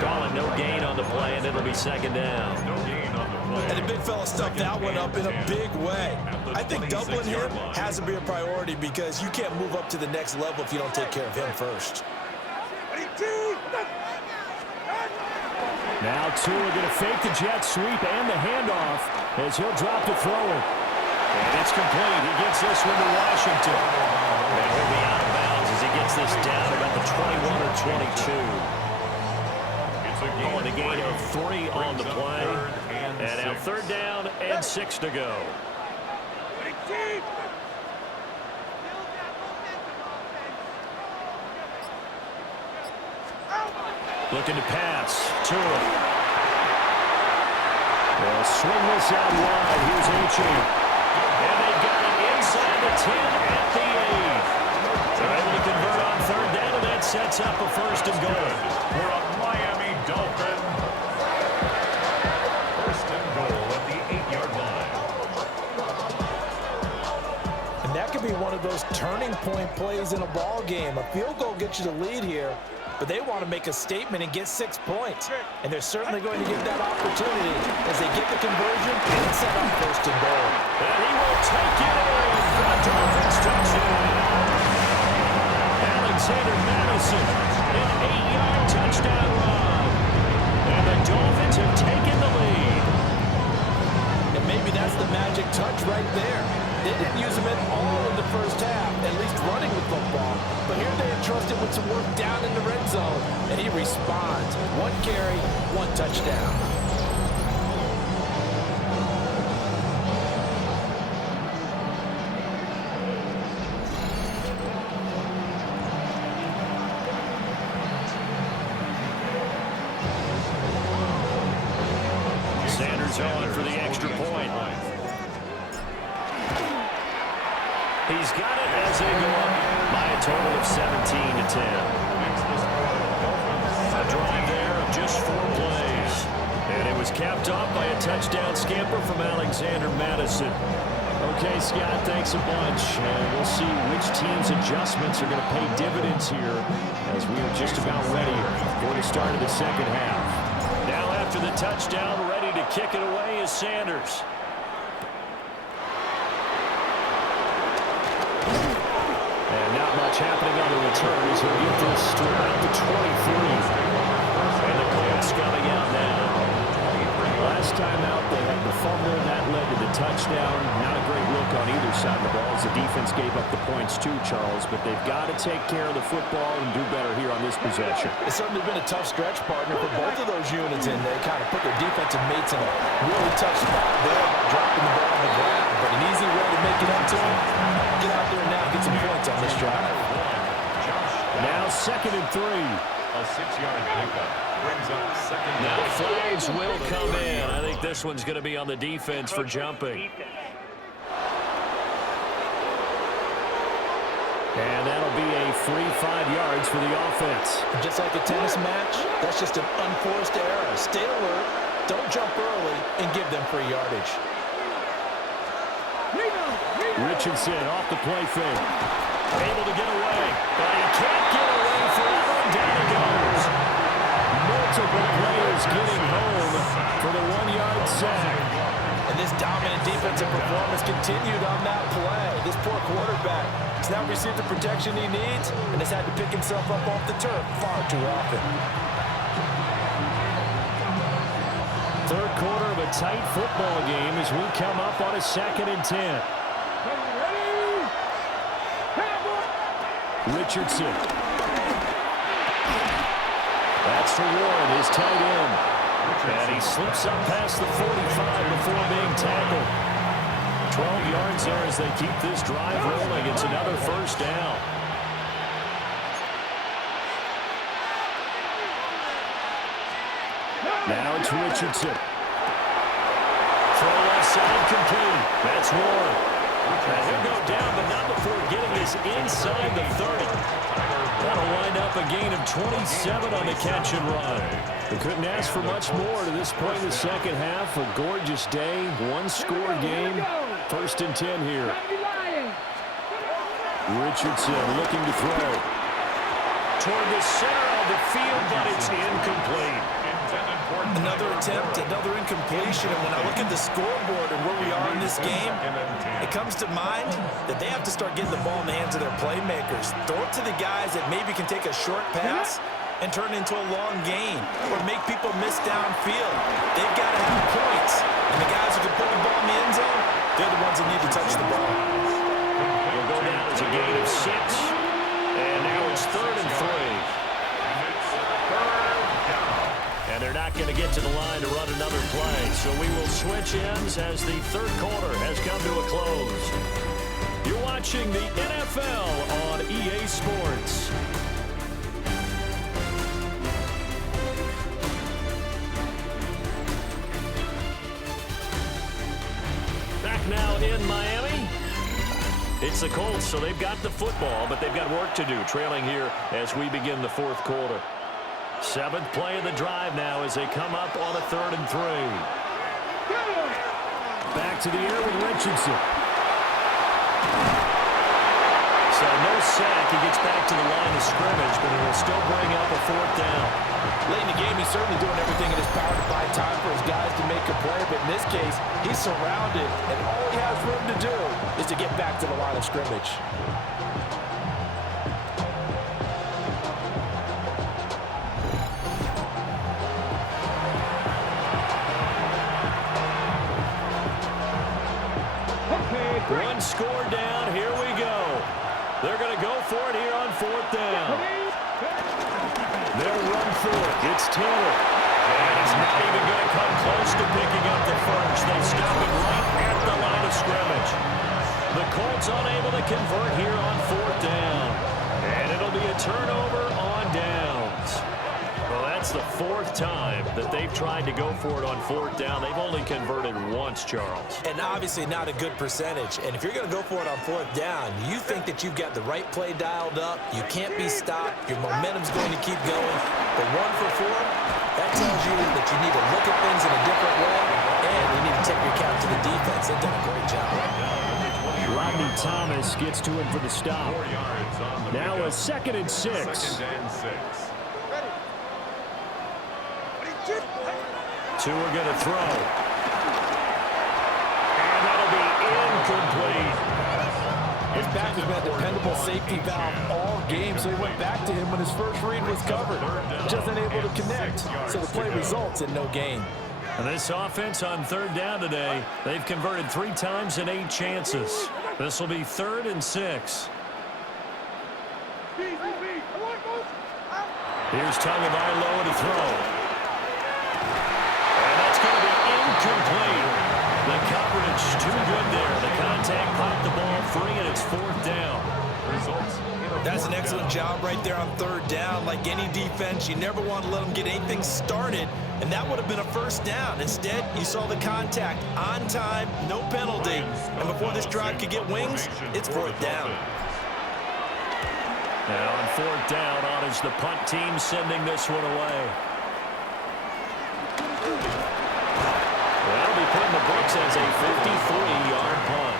Call it no gain on the play, and it'll be 2nd down. No gain on the play. And the big fella stuffed that one up in a big way. I think doubling him has to be a priority because you can't move up to the next level if you don't take care of him first. Now Tua going to fake the jet sweep and the handoff as he'll drop to throw it. And it's complete. He gets this one to Washington. And he'll be out of bounds as he gets this down about the 21 or 22. Oh, and a gain of 3 on the play. And now 3rd down and 6 to go. Looking to pass. Tua. They'll swing this out wide. Here's Achane. And they got it inside the 10 at the 8. They're able to convert on 3rd down, and that sets up a 1st and goal. For a Miami Dolphin. 1st and goal at the 8-yard line. And that could be one of those turning point plays in a ball game. A field goal gets you the lead here, but they want to make a statement and get 6 points. And they're certainly going to get that opportunity as they get the conversion and set up 1st and goal. And he will take it in for a Dolphins touchdown. Alexander Madison, an 8-yard touchdown run. And the Dolphins have taken the lead. And maybe that's the magic touch right there. They didn't use him at all in the first half, at least running the football. But here they entrusted with some work down in the red zone, and he responds. 1 carry, 1 touchdown. Sanders on for the extra point. He's got it as they go up by a total of 17 to 10. A drive there of just 4 plays. And it was capped off by a touchdown scamper from Alexander Madison. Okay, Scott, thanks a bunch. And we'll see which team's adjustments are going to pay dividends here as we are just about ready for the start of the 2nd half. Now after the touchdown, ready to kick it away is Sanders. Not much happening on the return as he'll get this to about the 23. And the Colts coming out now. Last time out, they had the fumble, and that led to the touchdown. Not a great look on either side of the ball as the defense gave up the points too, Charles. But they've got to take care of the football and do better here on this possession. It's certainly been a tough stretch, partner, for both of those units, and they kind of put their defensive mates in a really tough spot there, dropping the ball on the ground. But an easy way to make it up to them. Get out there now and get some points on this drive. Now 2nd and 3. A 6-yard pickup brings up 2nd down. Now flags will come in. I think this one's going to be on the defense for jumping. And that'll be a free 5 yards for the offense. Just like a tennis match, that's just an unforced error. Stay alert, don't jump early, and give them free yardage. Richardson off the play fake. Able to get away, but he can't get away forever, and down he goes. Multiple players getting home for the 1-yard sack. And this dominant defensive performance continued on that play. This poor quarterback has now received the protection he needs and has had to pick himself up off the turf far too often. 3rd quarter of a tight football game as we come up on a 2nd and 10. Richardson. That's to Warren, his tight end. And he slips up past the 45 before being tackled. 12 yards there as they keep this drive rolling. It's another first down. Now it's Richardson. Throw left side complete. That's Warren. And he'll go down, but not before getting this inside the 30. That'll wind up a gain of 27 on the catch and run. We couldn't ask for much more to this point in the second half. A gorgeous day, one-score game. 1st and 10 here. Richardson looking to throw. Toward the center of the field, but it's incomplete. Another attempt, another incompletion, and when I look at the scoreboard and where we are in this game, it comes to mind that they have to start getting the ball in the hands of their playmakers. Throw it to the guys that maybe can take a short pass and turn it into a long gain or make people miss downfield. They've got to have points, and the guys who can put the ball in the end zone, they're the ones that need to touch the ball. Will go down as a gain of 6, and now it's 3rd and 3. And they're not going to get to the line to run another play. So we will switch ends as the 3rd quarter has come to a close. You're watching the NFL on EA Sports. Back now in Miami. It's the Colts, so they've got the football, but they've got work to do, trailing here as we begin the 4th quarter. 7th play of the drive now as they come up on a 3rd and 3. Back to the air with Richardson. So no sack. He gets back to the line of scrimmage, but it will still bring up a 4th down. Late in the game, he's certainly doing everything in his power to buy time for his guys to make a play, but in this case, he's surrounded, and all he has room to do is to get back to the line of scrimmage. One score down. Here we go. They're going to go for it here on 4th down. They'll run for it. It's Taylor. And he's not even going to come close to picking up the first. They stop it right at the line of scrimmage. The Colts unable to convert here on 4th down. And it'll be a turnover on downs. Well, that's the 4th time that they've tried to go for it on 4th down. They've only converted once, Charles. And obviously not a good percentage. And if you're going to go for it on 4th down, you think that you've got the right play dialed up. You can't be stopped. Your momentum's going to keep going. But 1 for 4, that tells you that you need to look at things in a different way, and you need to tip your cap to the defense. They've done a great job. Rodney Thomas gets to him for the stop. Now a 2nd and 6. Two are going to throw. And that'll be incomplete. His back has been a dependable safety valve all game, so he went back to him when his first read was covered. Just unable to connect, so the play results in no gain. And this offense on 3rd down today, they've converted 3 times in 8 chances. This will be 3rd and 6. Here's Tagovailoa to throw. Incomplete. The coverage too good there. The contact popped the ball free, and it's 4th down. That's an excellent job right there on 3rd down. Like any defense, you never want to let them get anything started, and that would have been a 1st down. Instead, you saw the contact on time, no penalty, and before this drive could get wings, it's 4th down. Now on 4th down, on is the punt team sending this one away. That'll be put in the books as a 53-yard punt.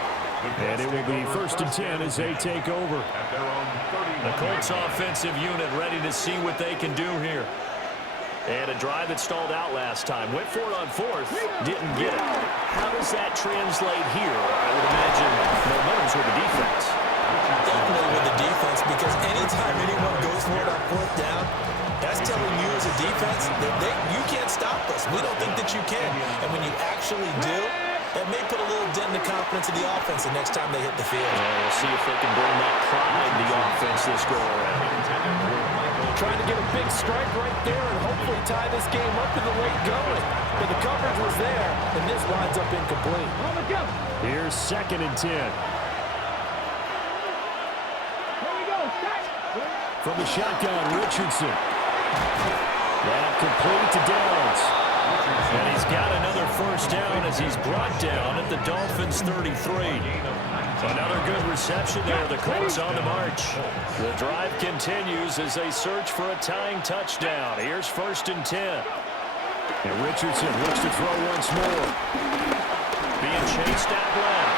And it will be 1st and 10 as they take over. The Colts offensive unit ready to see what they can do here. And a drive that stalled out last time. Went for it on 4th, didn't get it. How does that translate here? I would imagine momentum's with the defense. Definitely with the defense, because anytime anyone goes for it on 4th down, that's telling you as a defense that you can't stop us. We don't think that you can. And when you actually do, that may put a little dent in the confidence of the offense the next time they hit the field. Yeah, we'll see if they can bring that pride in the offense this go around. Trying to get a big strike right there and hopefully tie this game up in the late going. But the coverage was there, and this winds up incomplete. Here's 2nd and 10. From the shotgun, Richardson. That complete to Downs. And he's got another first down as he's brought down at the Dolphins' 33. Another good reception there. The Colts on the march. The drive continues as they search for a tying touchdown. Here's 1st and 10. And Richardson looks to throw once more. Being chased out left.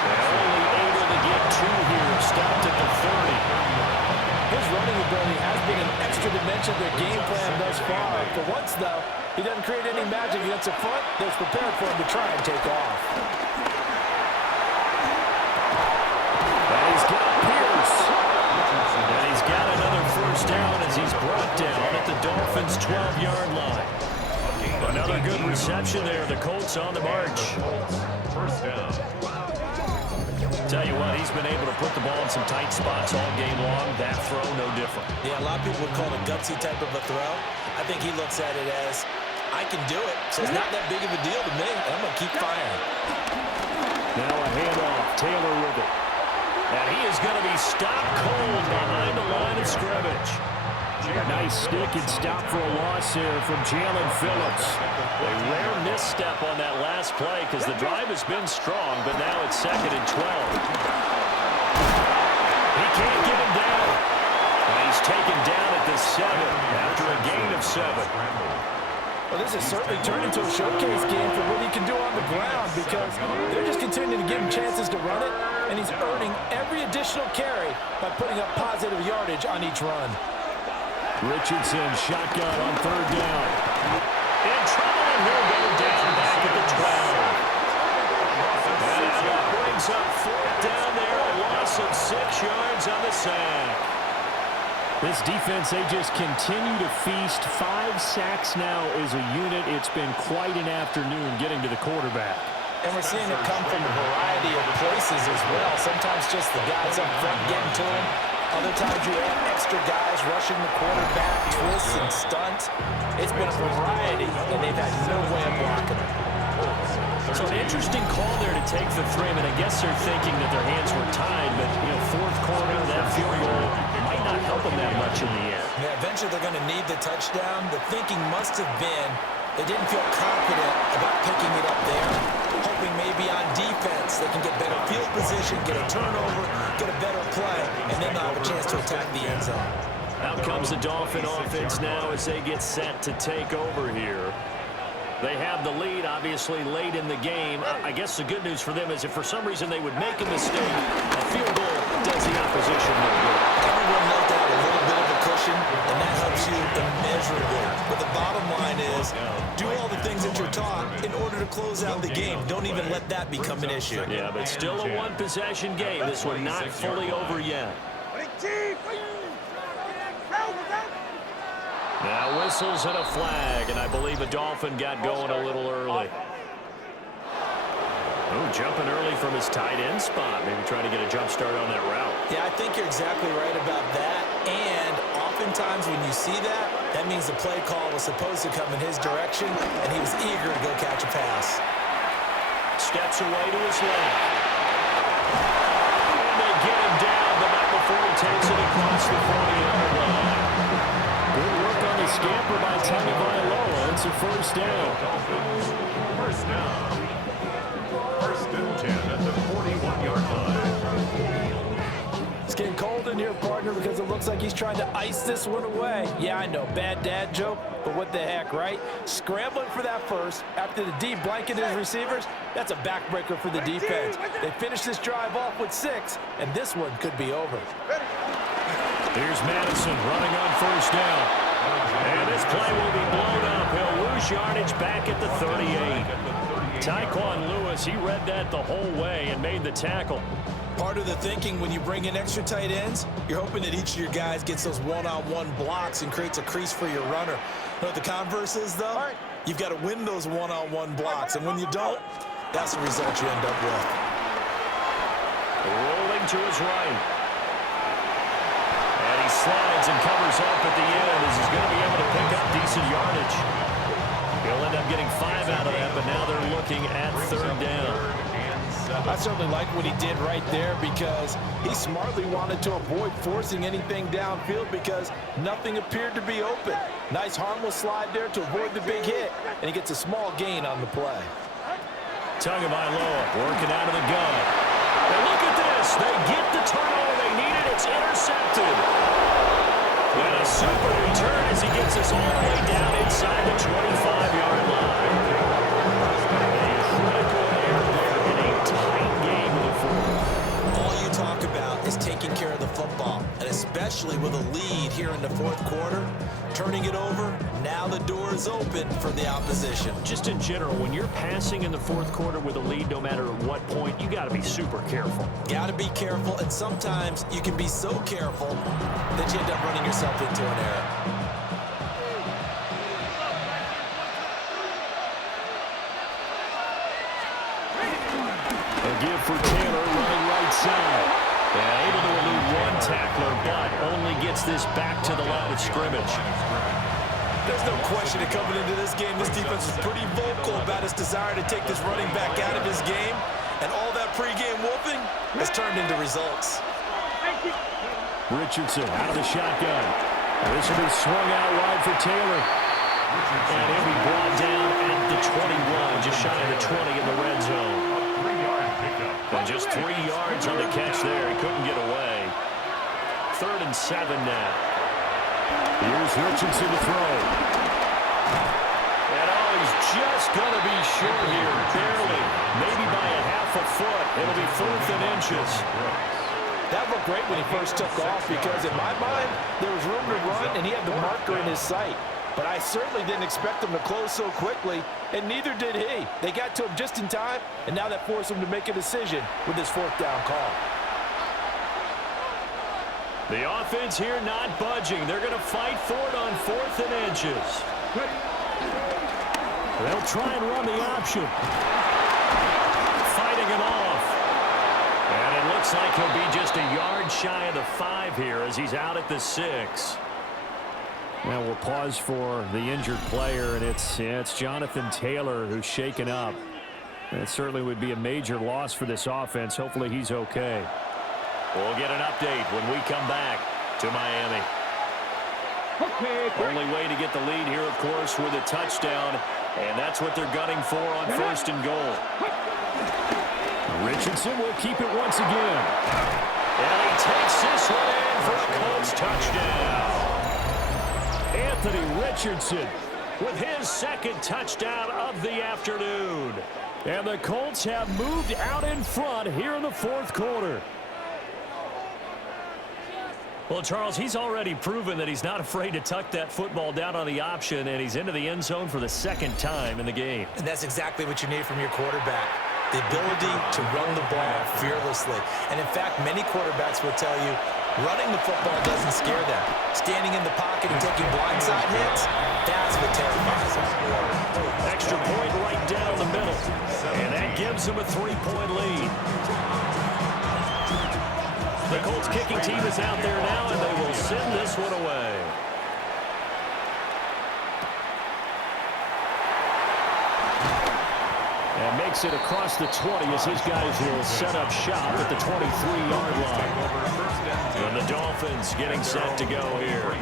They're only able to get 2 here. Stopped at the 30. His running ability has been an extra dimension of their game plan thus far. For once, though, he doesn't create any magic against the front. They're prepared for him to try and take off. And he's got Pierce. And he's got another first down as he's brought down at the Dolphins' 12-yard line. Another good reception there. The Colts on the march. First down. Tell you what, he's been able to put the ball in some tight spots all game long. That throw, no different. Yeah, a lot of people would call it a gutsy type of a throw. I think he looks at it as, I can do it, so it's not that big of a deal to me, and I'm going to keep firing. Now a handoff. Taylor with it. And he is going to be stopped cold behind the line of scrimmage. A nice stick and stop for a loss here from Jalen Phillips. A rare misstep on that last play because the drive has been strong, but now it's 2nd and 12. He can't get him down. And he's taken down at the 7 after a gain of 7. Well, this has certainly turned into a showcase game for what he can do on the ground because they're just continuing to give him chances to run it, and he's earning every additional carry by putting up positive yardage on each run. Richardson, shotgun on 3rd down. In trouble, and he'll go down back at the 12. And that brings up 4th down there, a loss of 6 yards on the sack. This defense, they just continue to feast. 5 sacks now as a unit. It's been quite an afternoon getting to the quarterback. And we're seeing it come from a variety of places as well. Sometimes just the guys up front getting to him. Other times you have extra guys rushing the quarterback, twists and stunts. It's been a variety, and they've had no way of blocking it. So an interesting call there to take the 3. I mean, I guess they're thinking that their hands were tied, but, 4th quarter, that field goal might not help them that much in the end. Yeah, eventually they're going to need the touchdown. The thinking must have been they didn't feel confident about picking it up there, hoping maybe on defense they can get better field position, get a turnover, get a better play, and then they'll have a chance to attack the end zone. Out comes the Dolphin offense now as they get set to take over here. They have the lead, obviously, late in the game. I guess the good news for them is if for some reason they would make a mistake, a field goal does the opposition no good. Everyone left out a little bit of a cushion, and that helps you immeasurably. But the bottom line is, do all the things that you're taught in order to close out the game. Don't even let that become an issue. Yeah, but still a one-possession game. This one not fully over yet. Now whistles and a flag, and I believe a Dolphin got going a little early. Oh, jumping early from his tight end spot. Maybe trying to get a jump start on that route. Yeah, I think you're exactly right about that. And oftentimes when you see that, that means the play call was supposed to come in his direction, and he was eager to go catch a pass. Steps away to his left. And they get him down, but not before he takes it across the 40-yard line. Good work on the scamper by Tommy Vailoa. It's a first down. First down. 1st and 10 at the 41-yard line. It's getting cold in here, partner, because it looks like he's trying to ice this one away. Yeah, I know, bad dad joke, but what the heck, right? Scrambling for that first after the D blanketed his receivers, that's a backbreaker for the defense. They finish this drive off with 6, and this one could be over. Here's Madison running on first down. And this play will be blown up. He'll lose yardage back at the 38. Tyquan Lewis, he read that the whole way and made the tackle. Part of the thinking when you bring in extra tight ends, you're hoping that each of your guys gets those one-on-one blocks and creates a crease for your runner. You know what the converse is, though? You've got to win those one-on-one blocks, and when you don't, that's the result you end up with. Rolling to his right. And he slides and covers up at the end as is he's going to be able to pick up decent yardage. He'll end up getting 5 out of that, but now they're looking at 3rd down. I certainly like what he did right there because he smartly wanted to avoid forcing anything downfield because nothing appeared to be open. Nice harmless slide there to avoid the big hit, and he gets a small gain on the play. Tagovailoa working out of the gun. And look at this. They get the turnover they needed. It's intercepted. And a super return as he gets us all the way down inside the 25-yard line. All you talk about is taking care of the football, and especially with a lead here in the 4th quarter, turning it over, now the door is open for the opposition. Just in general, when you're passing in the 4th quarter with a lead, no matter at what point, you got to be super careful. Got to be careful, and sometimes you can be so careful that you end up running yourself into an error. A give for Taylor running right side. Yeah, able to elude 1 tackler, but only gets this back to the line of scrimmage. There's no question that coming into this game, this defense is pretty vocal about its desire to take this running back out of his game, and all that pregame whooping has turned into results. Richardson out of the shotgun. This will be swung out wide for Taylor. And he'll be brought down at the 21, just shy of the 20 in the red zone. And just 3 yards on the catch there. He couldn't get away. 3rd and 7 now. Here's Richardson to throw. And oh, he's just going to be short here, barely. Maybe by a half a foot. It'll be 4th and inches. That looked great when he first took off because in my mind, there was room to run and he had the marker in his sight. But I certainly didn't expect him to close so quickly, and neither did he. They got to him just in time, and now that forced him to make a decision with his 4th down call. The offense here not budging. They're going to fight for it on 4th and inches. They'll try and run the option. Fighting him off. And it looks like he'll be just a yard shy of the 5 here as he's out at the 6. Now we'll pause for the injured player, and it's Jonathan Taylor who's shaken up. That certainly would be a major loss for this offense. Hopefully he's okay. We'll get an update when we come back to Miami. Only way to get the lead here, of course, with a touchdown, and that's what they're gunning for on 1st and goal. Richardson will keep it once again. And he takes this one in for a Colts touchdown. Anthony Richardson with his 2nd touchdown of the afternoon. And the Colts have moved out in front here in the 4th quarter. Well, Charles, he's already proven that he's not afraid to tuck that football down on the option, and he's into the end zone for the 2nd time in the game. And that's exactly what you need from your quarterback. The ability to run the ball fearlessly. And in fact, many quarterbacks will tell you running the football doesn't scare them. Standing in the pocket and taking blindside hits, that's what terrifies them. Extra point right down the middle. And that gives them a 3-point lead. The Colts kicking team is out there now, and they will send this one away. And makes it across the 20 as his guys will set up shop at the 23-yard line. And the Dolphins getting set to go here.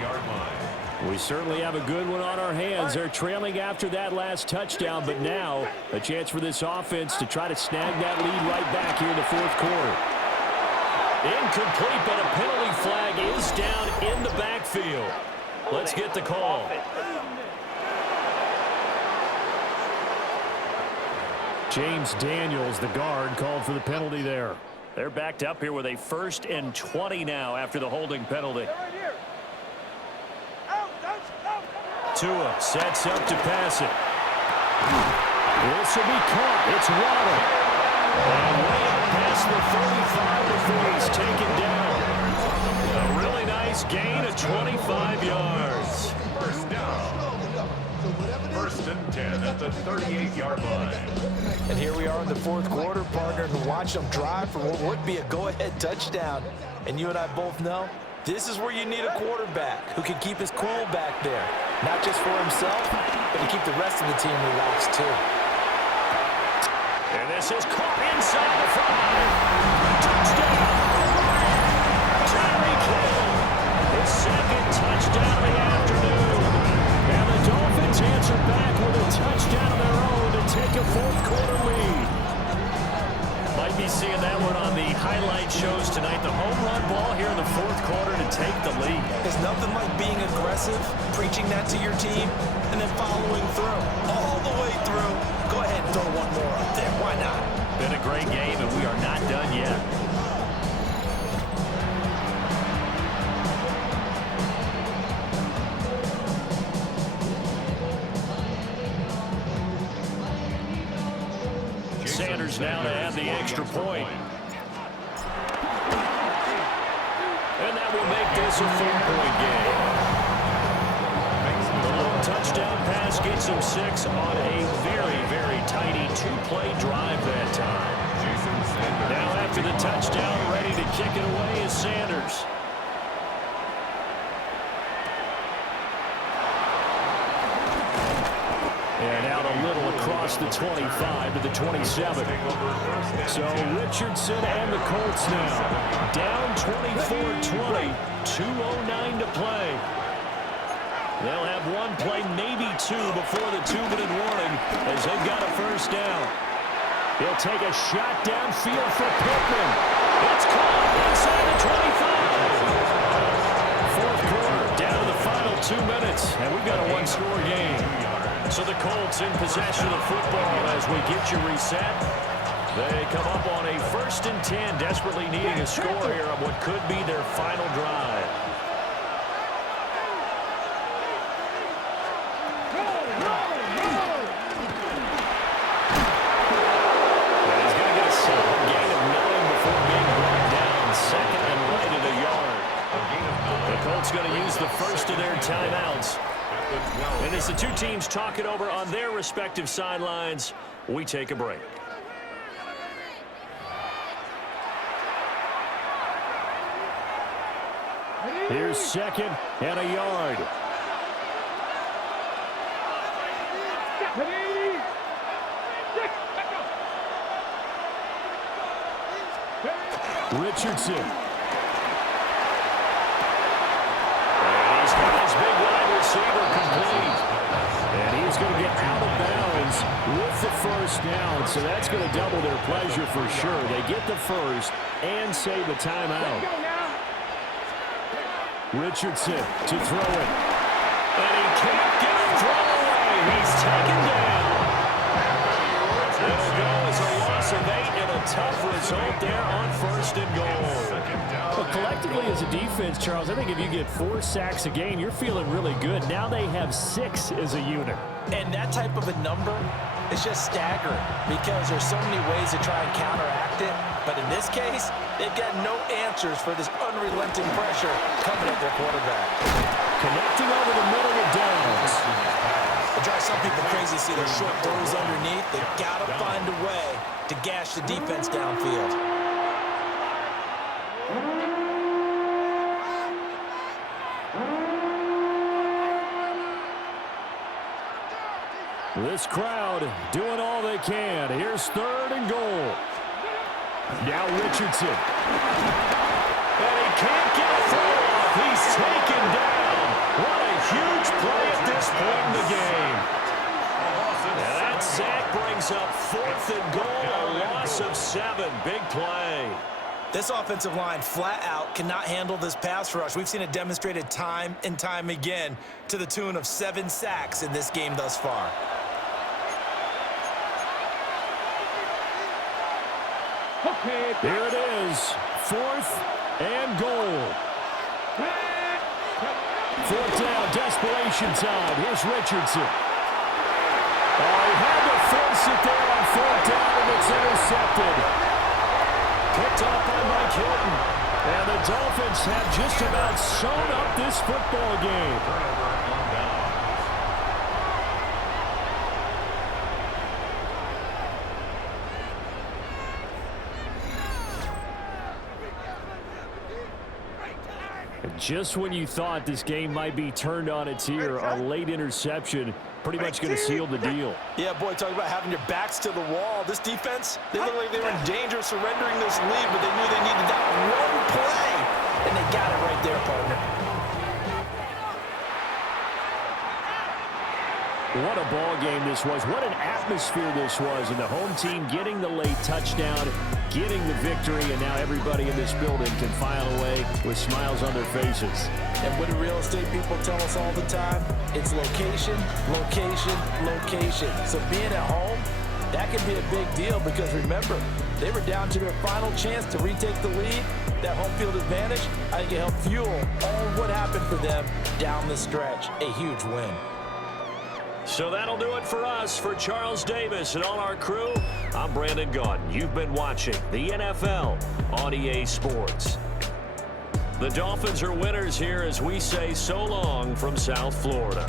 We certainly have a good one on our hands. They're trailing after that last touchdown, but now a chance for this offense to try to snag that lead right back here in the 4th quarter. Incomplete, but a penalty flag is down in the backfield. Let's get the call. James Daniels, the guard, called for the penalty there. They're backed up here with a 1st and 20 now after the holding penalty. Tua sets up to pass it. This will be caught. It's Waddle. And way up past the 35 before he's taken down. A really nice gain of 25 yards. 1st down. 1st and 10 at the 38-yard line. And here we are in the 4th quarter, partner, and watch them drive for what would be a go-ahead touchdown. And you and I both know This is where you need a quarterback who can keep his cool back there. Not just for himself, but to keep the rest of the team relaxed too. And this is caught inside the 5. Touchdown! Tyreek Hill, his second touchdown of the afternoon. And the Dolphins answer back with a touchdown of their own to take a fourth-quarter lead. Might be seeing that one on the highlight shows tonight. The home run ball here in the fourth quarter to take the lead. There's nothing like being aggressive, preaching that to your team, and then following through. All the way through. Go ahead and throw one more up there. Why not? Been a great game, and we are not done yet. Sanders now to add the extra point. And that will make this a 4-point game. The long touchdown pass gets him 6 on a very, very tidy 2-play drive that time. Now after the touchdown, ready to kick it away is Sanders. And out a little across the 25 to the 27. So Richardson and the Colts now down 24-20, 2:09 to play. They'll have one play, maybe two, before the 2-minute warning as they've got a first down. He'll take a shot downfield for Pittman. It's caught inside the 25. Fourth quarter, down to the final 2 minutes, and we've got a one-score game. So the Colts in possession of the football as we get you reset. They come up on a 1st and 10, desperately needing a score here on what could be their final drive. And he's going to get a solid gain of 9 before being brought down. Second and right at a yard. The Colts going to use the first of their timeouts. And as the two teams talk it over on their respective sidelines, we take a break. Here's second and a yard. Richardson. And he's got his big wide receiver complete. And he's going to get out of bounds with the first down. So that's going to double their pleasure for sure. They get the first and save a timeout. Richardson to throw it. And he can't get a throw away. He's taken down. It'll go as a loss of 8 and a tough result there on 1st and goal. Well, collectively as a defense, Charles, I think if you get 4 sacks a game, you're feeling really good. Now they have 6 as a unit. And that type of a number is just staggering because there's so many ways to try and counteract it. But in this case, they've got no answers for this unrelenting pressure coming at their quarterback. Connecting over the middle with Downs. It drives some people crazy to see their short throws underneath. They've got to find a way to gash the defense downfield. This crowd doing all they can. Here's 3rd and goal. Now Richardson. And he can't get a throw off. He's taken down. What a huge play at this point in the game. And that sack brings up 4th and goal, a loss of 7. Big play. This offensive line flat out cannot handle this pass rush. We've seen it demonstrated time and time again to the tune of 7 sacks in this game thus far. Here it is, 4th and goal. 4th down, desperation time. Here's Richardson. Oh, he had to force it there on 4th down, and it's intercepted. Picked off by Mike Hilton. And the Dolphins have just about sewn up this football game. Just when you thought this game might be turned on its ear, a late interception pretty much going to seal the deal. Yeah, boy, talk about having your backs to the wall. This defense, they looked like they were in danger of surrendering this lead, but they knew they needed that one play, and they got it right there, partner. What a ball game this was. What an atmosphere this was. And the home team getting the late touchdown, getting the victory, and now everybody in this building can file away with smiles on their faces. And what do real estate people tell us all the time? It's location, location, location. So being at home, that can be a big deal because remember, they were down to their final chance to retake the lead. That home field advantage, I think it helped fuel all of what happened for them down the stretch. A huge win. So that'll do it for us. For Charles Davis and all our crew, I'm Brandon Gaudin. You've been watching the NFL on EA Sports. The Dolphins are winners here as we say so long from South Florida.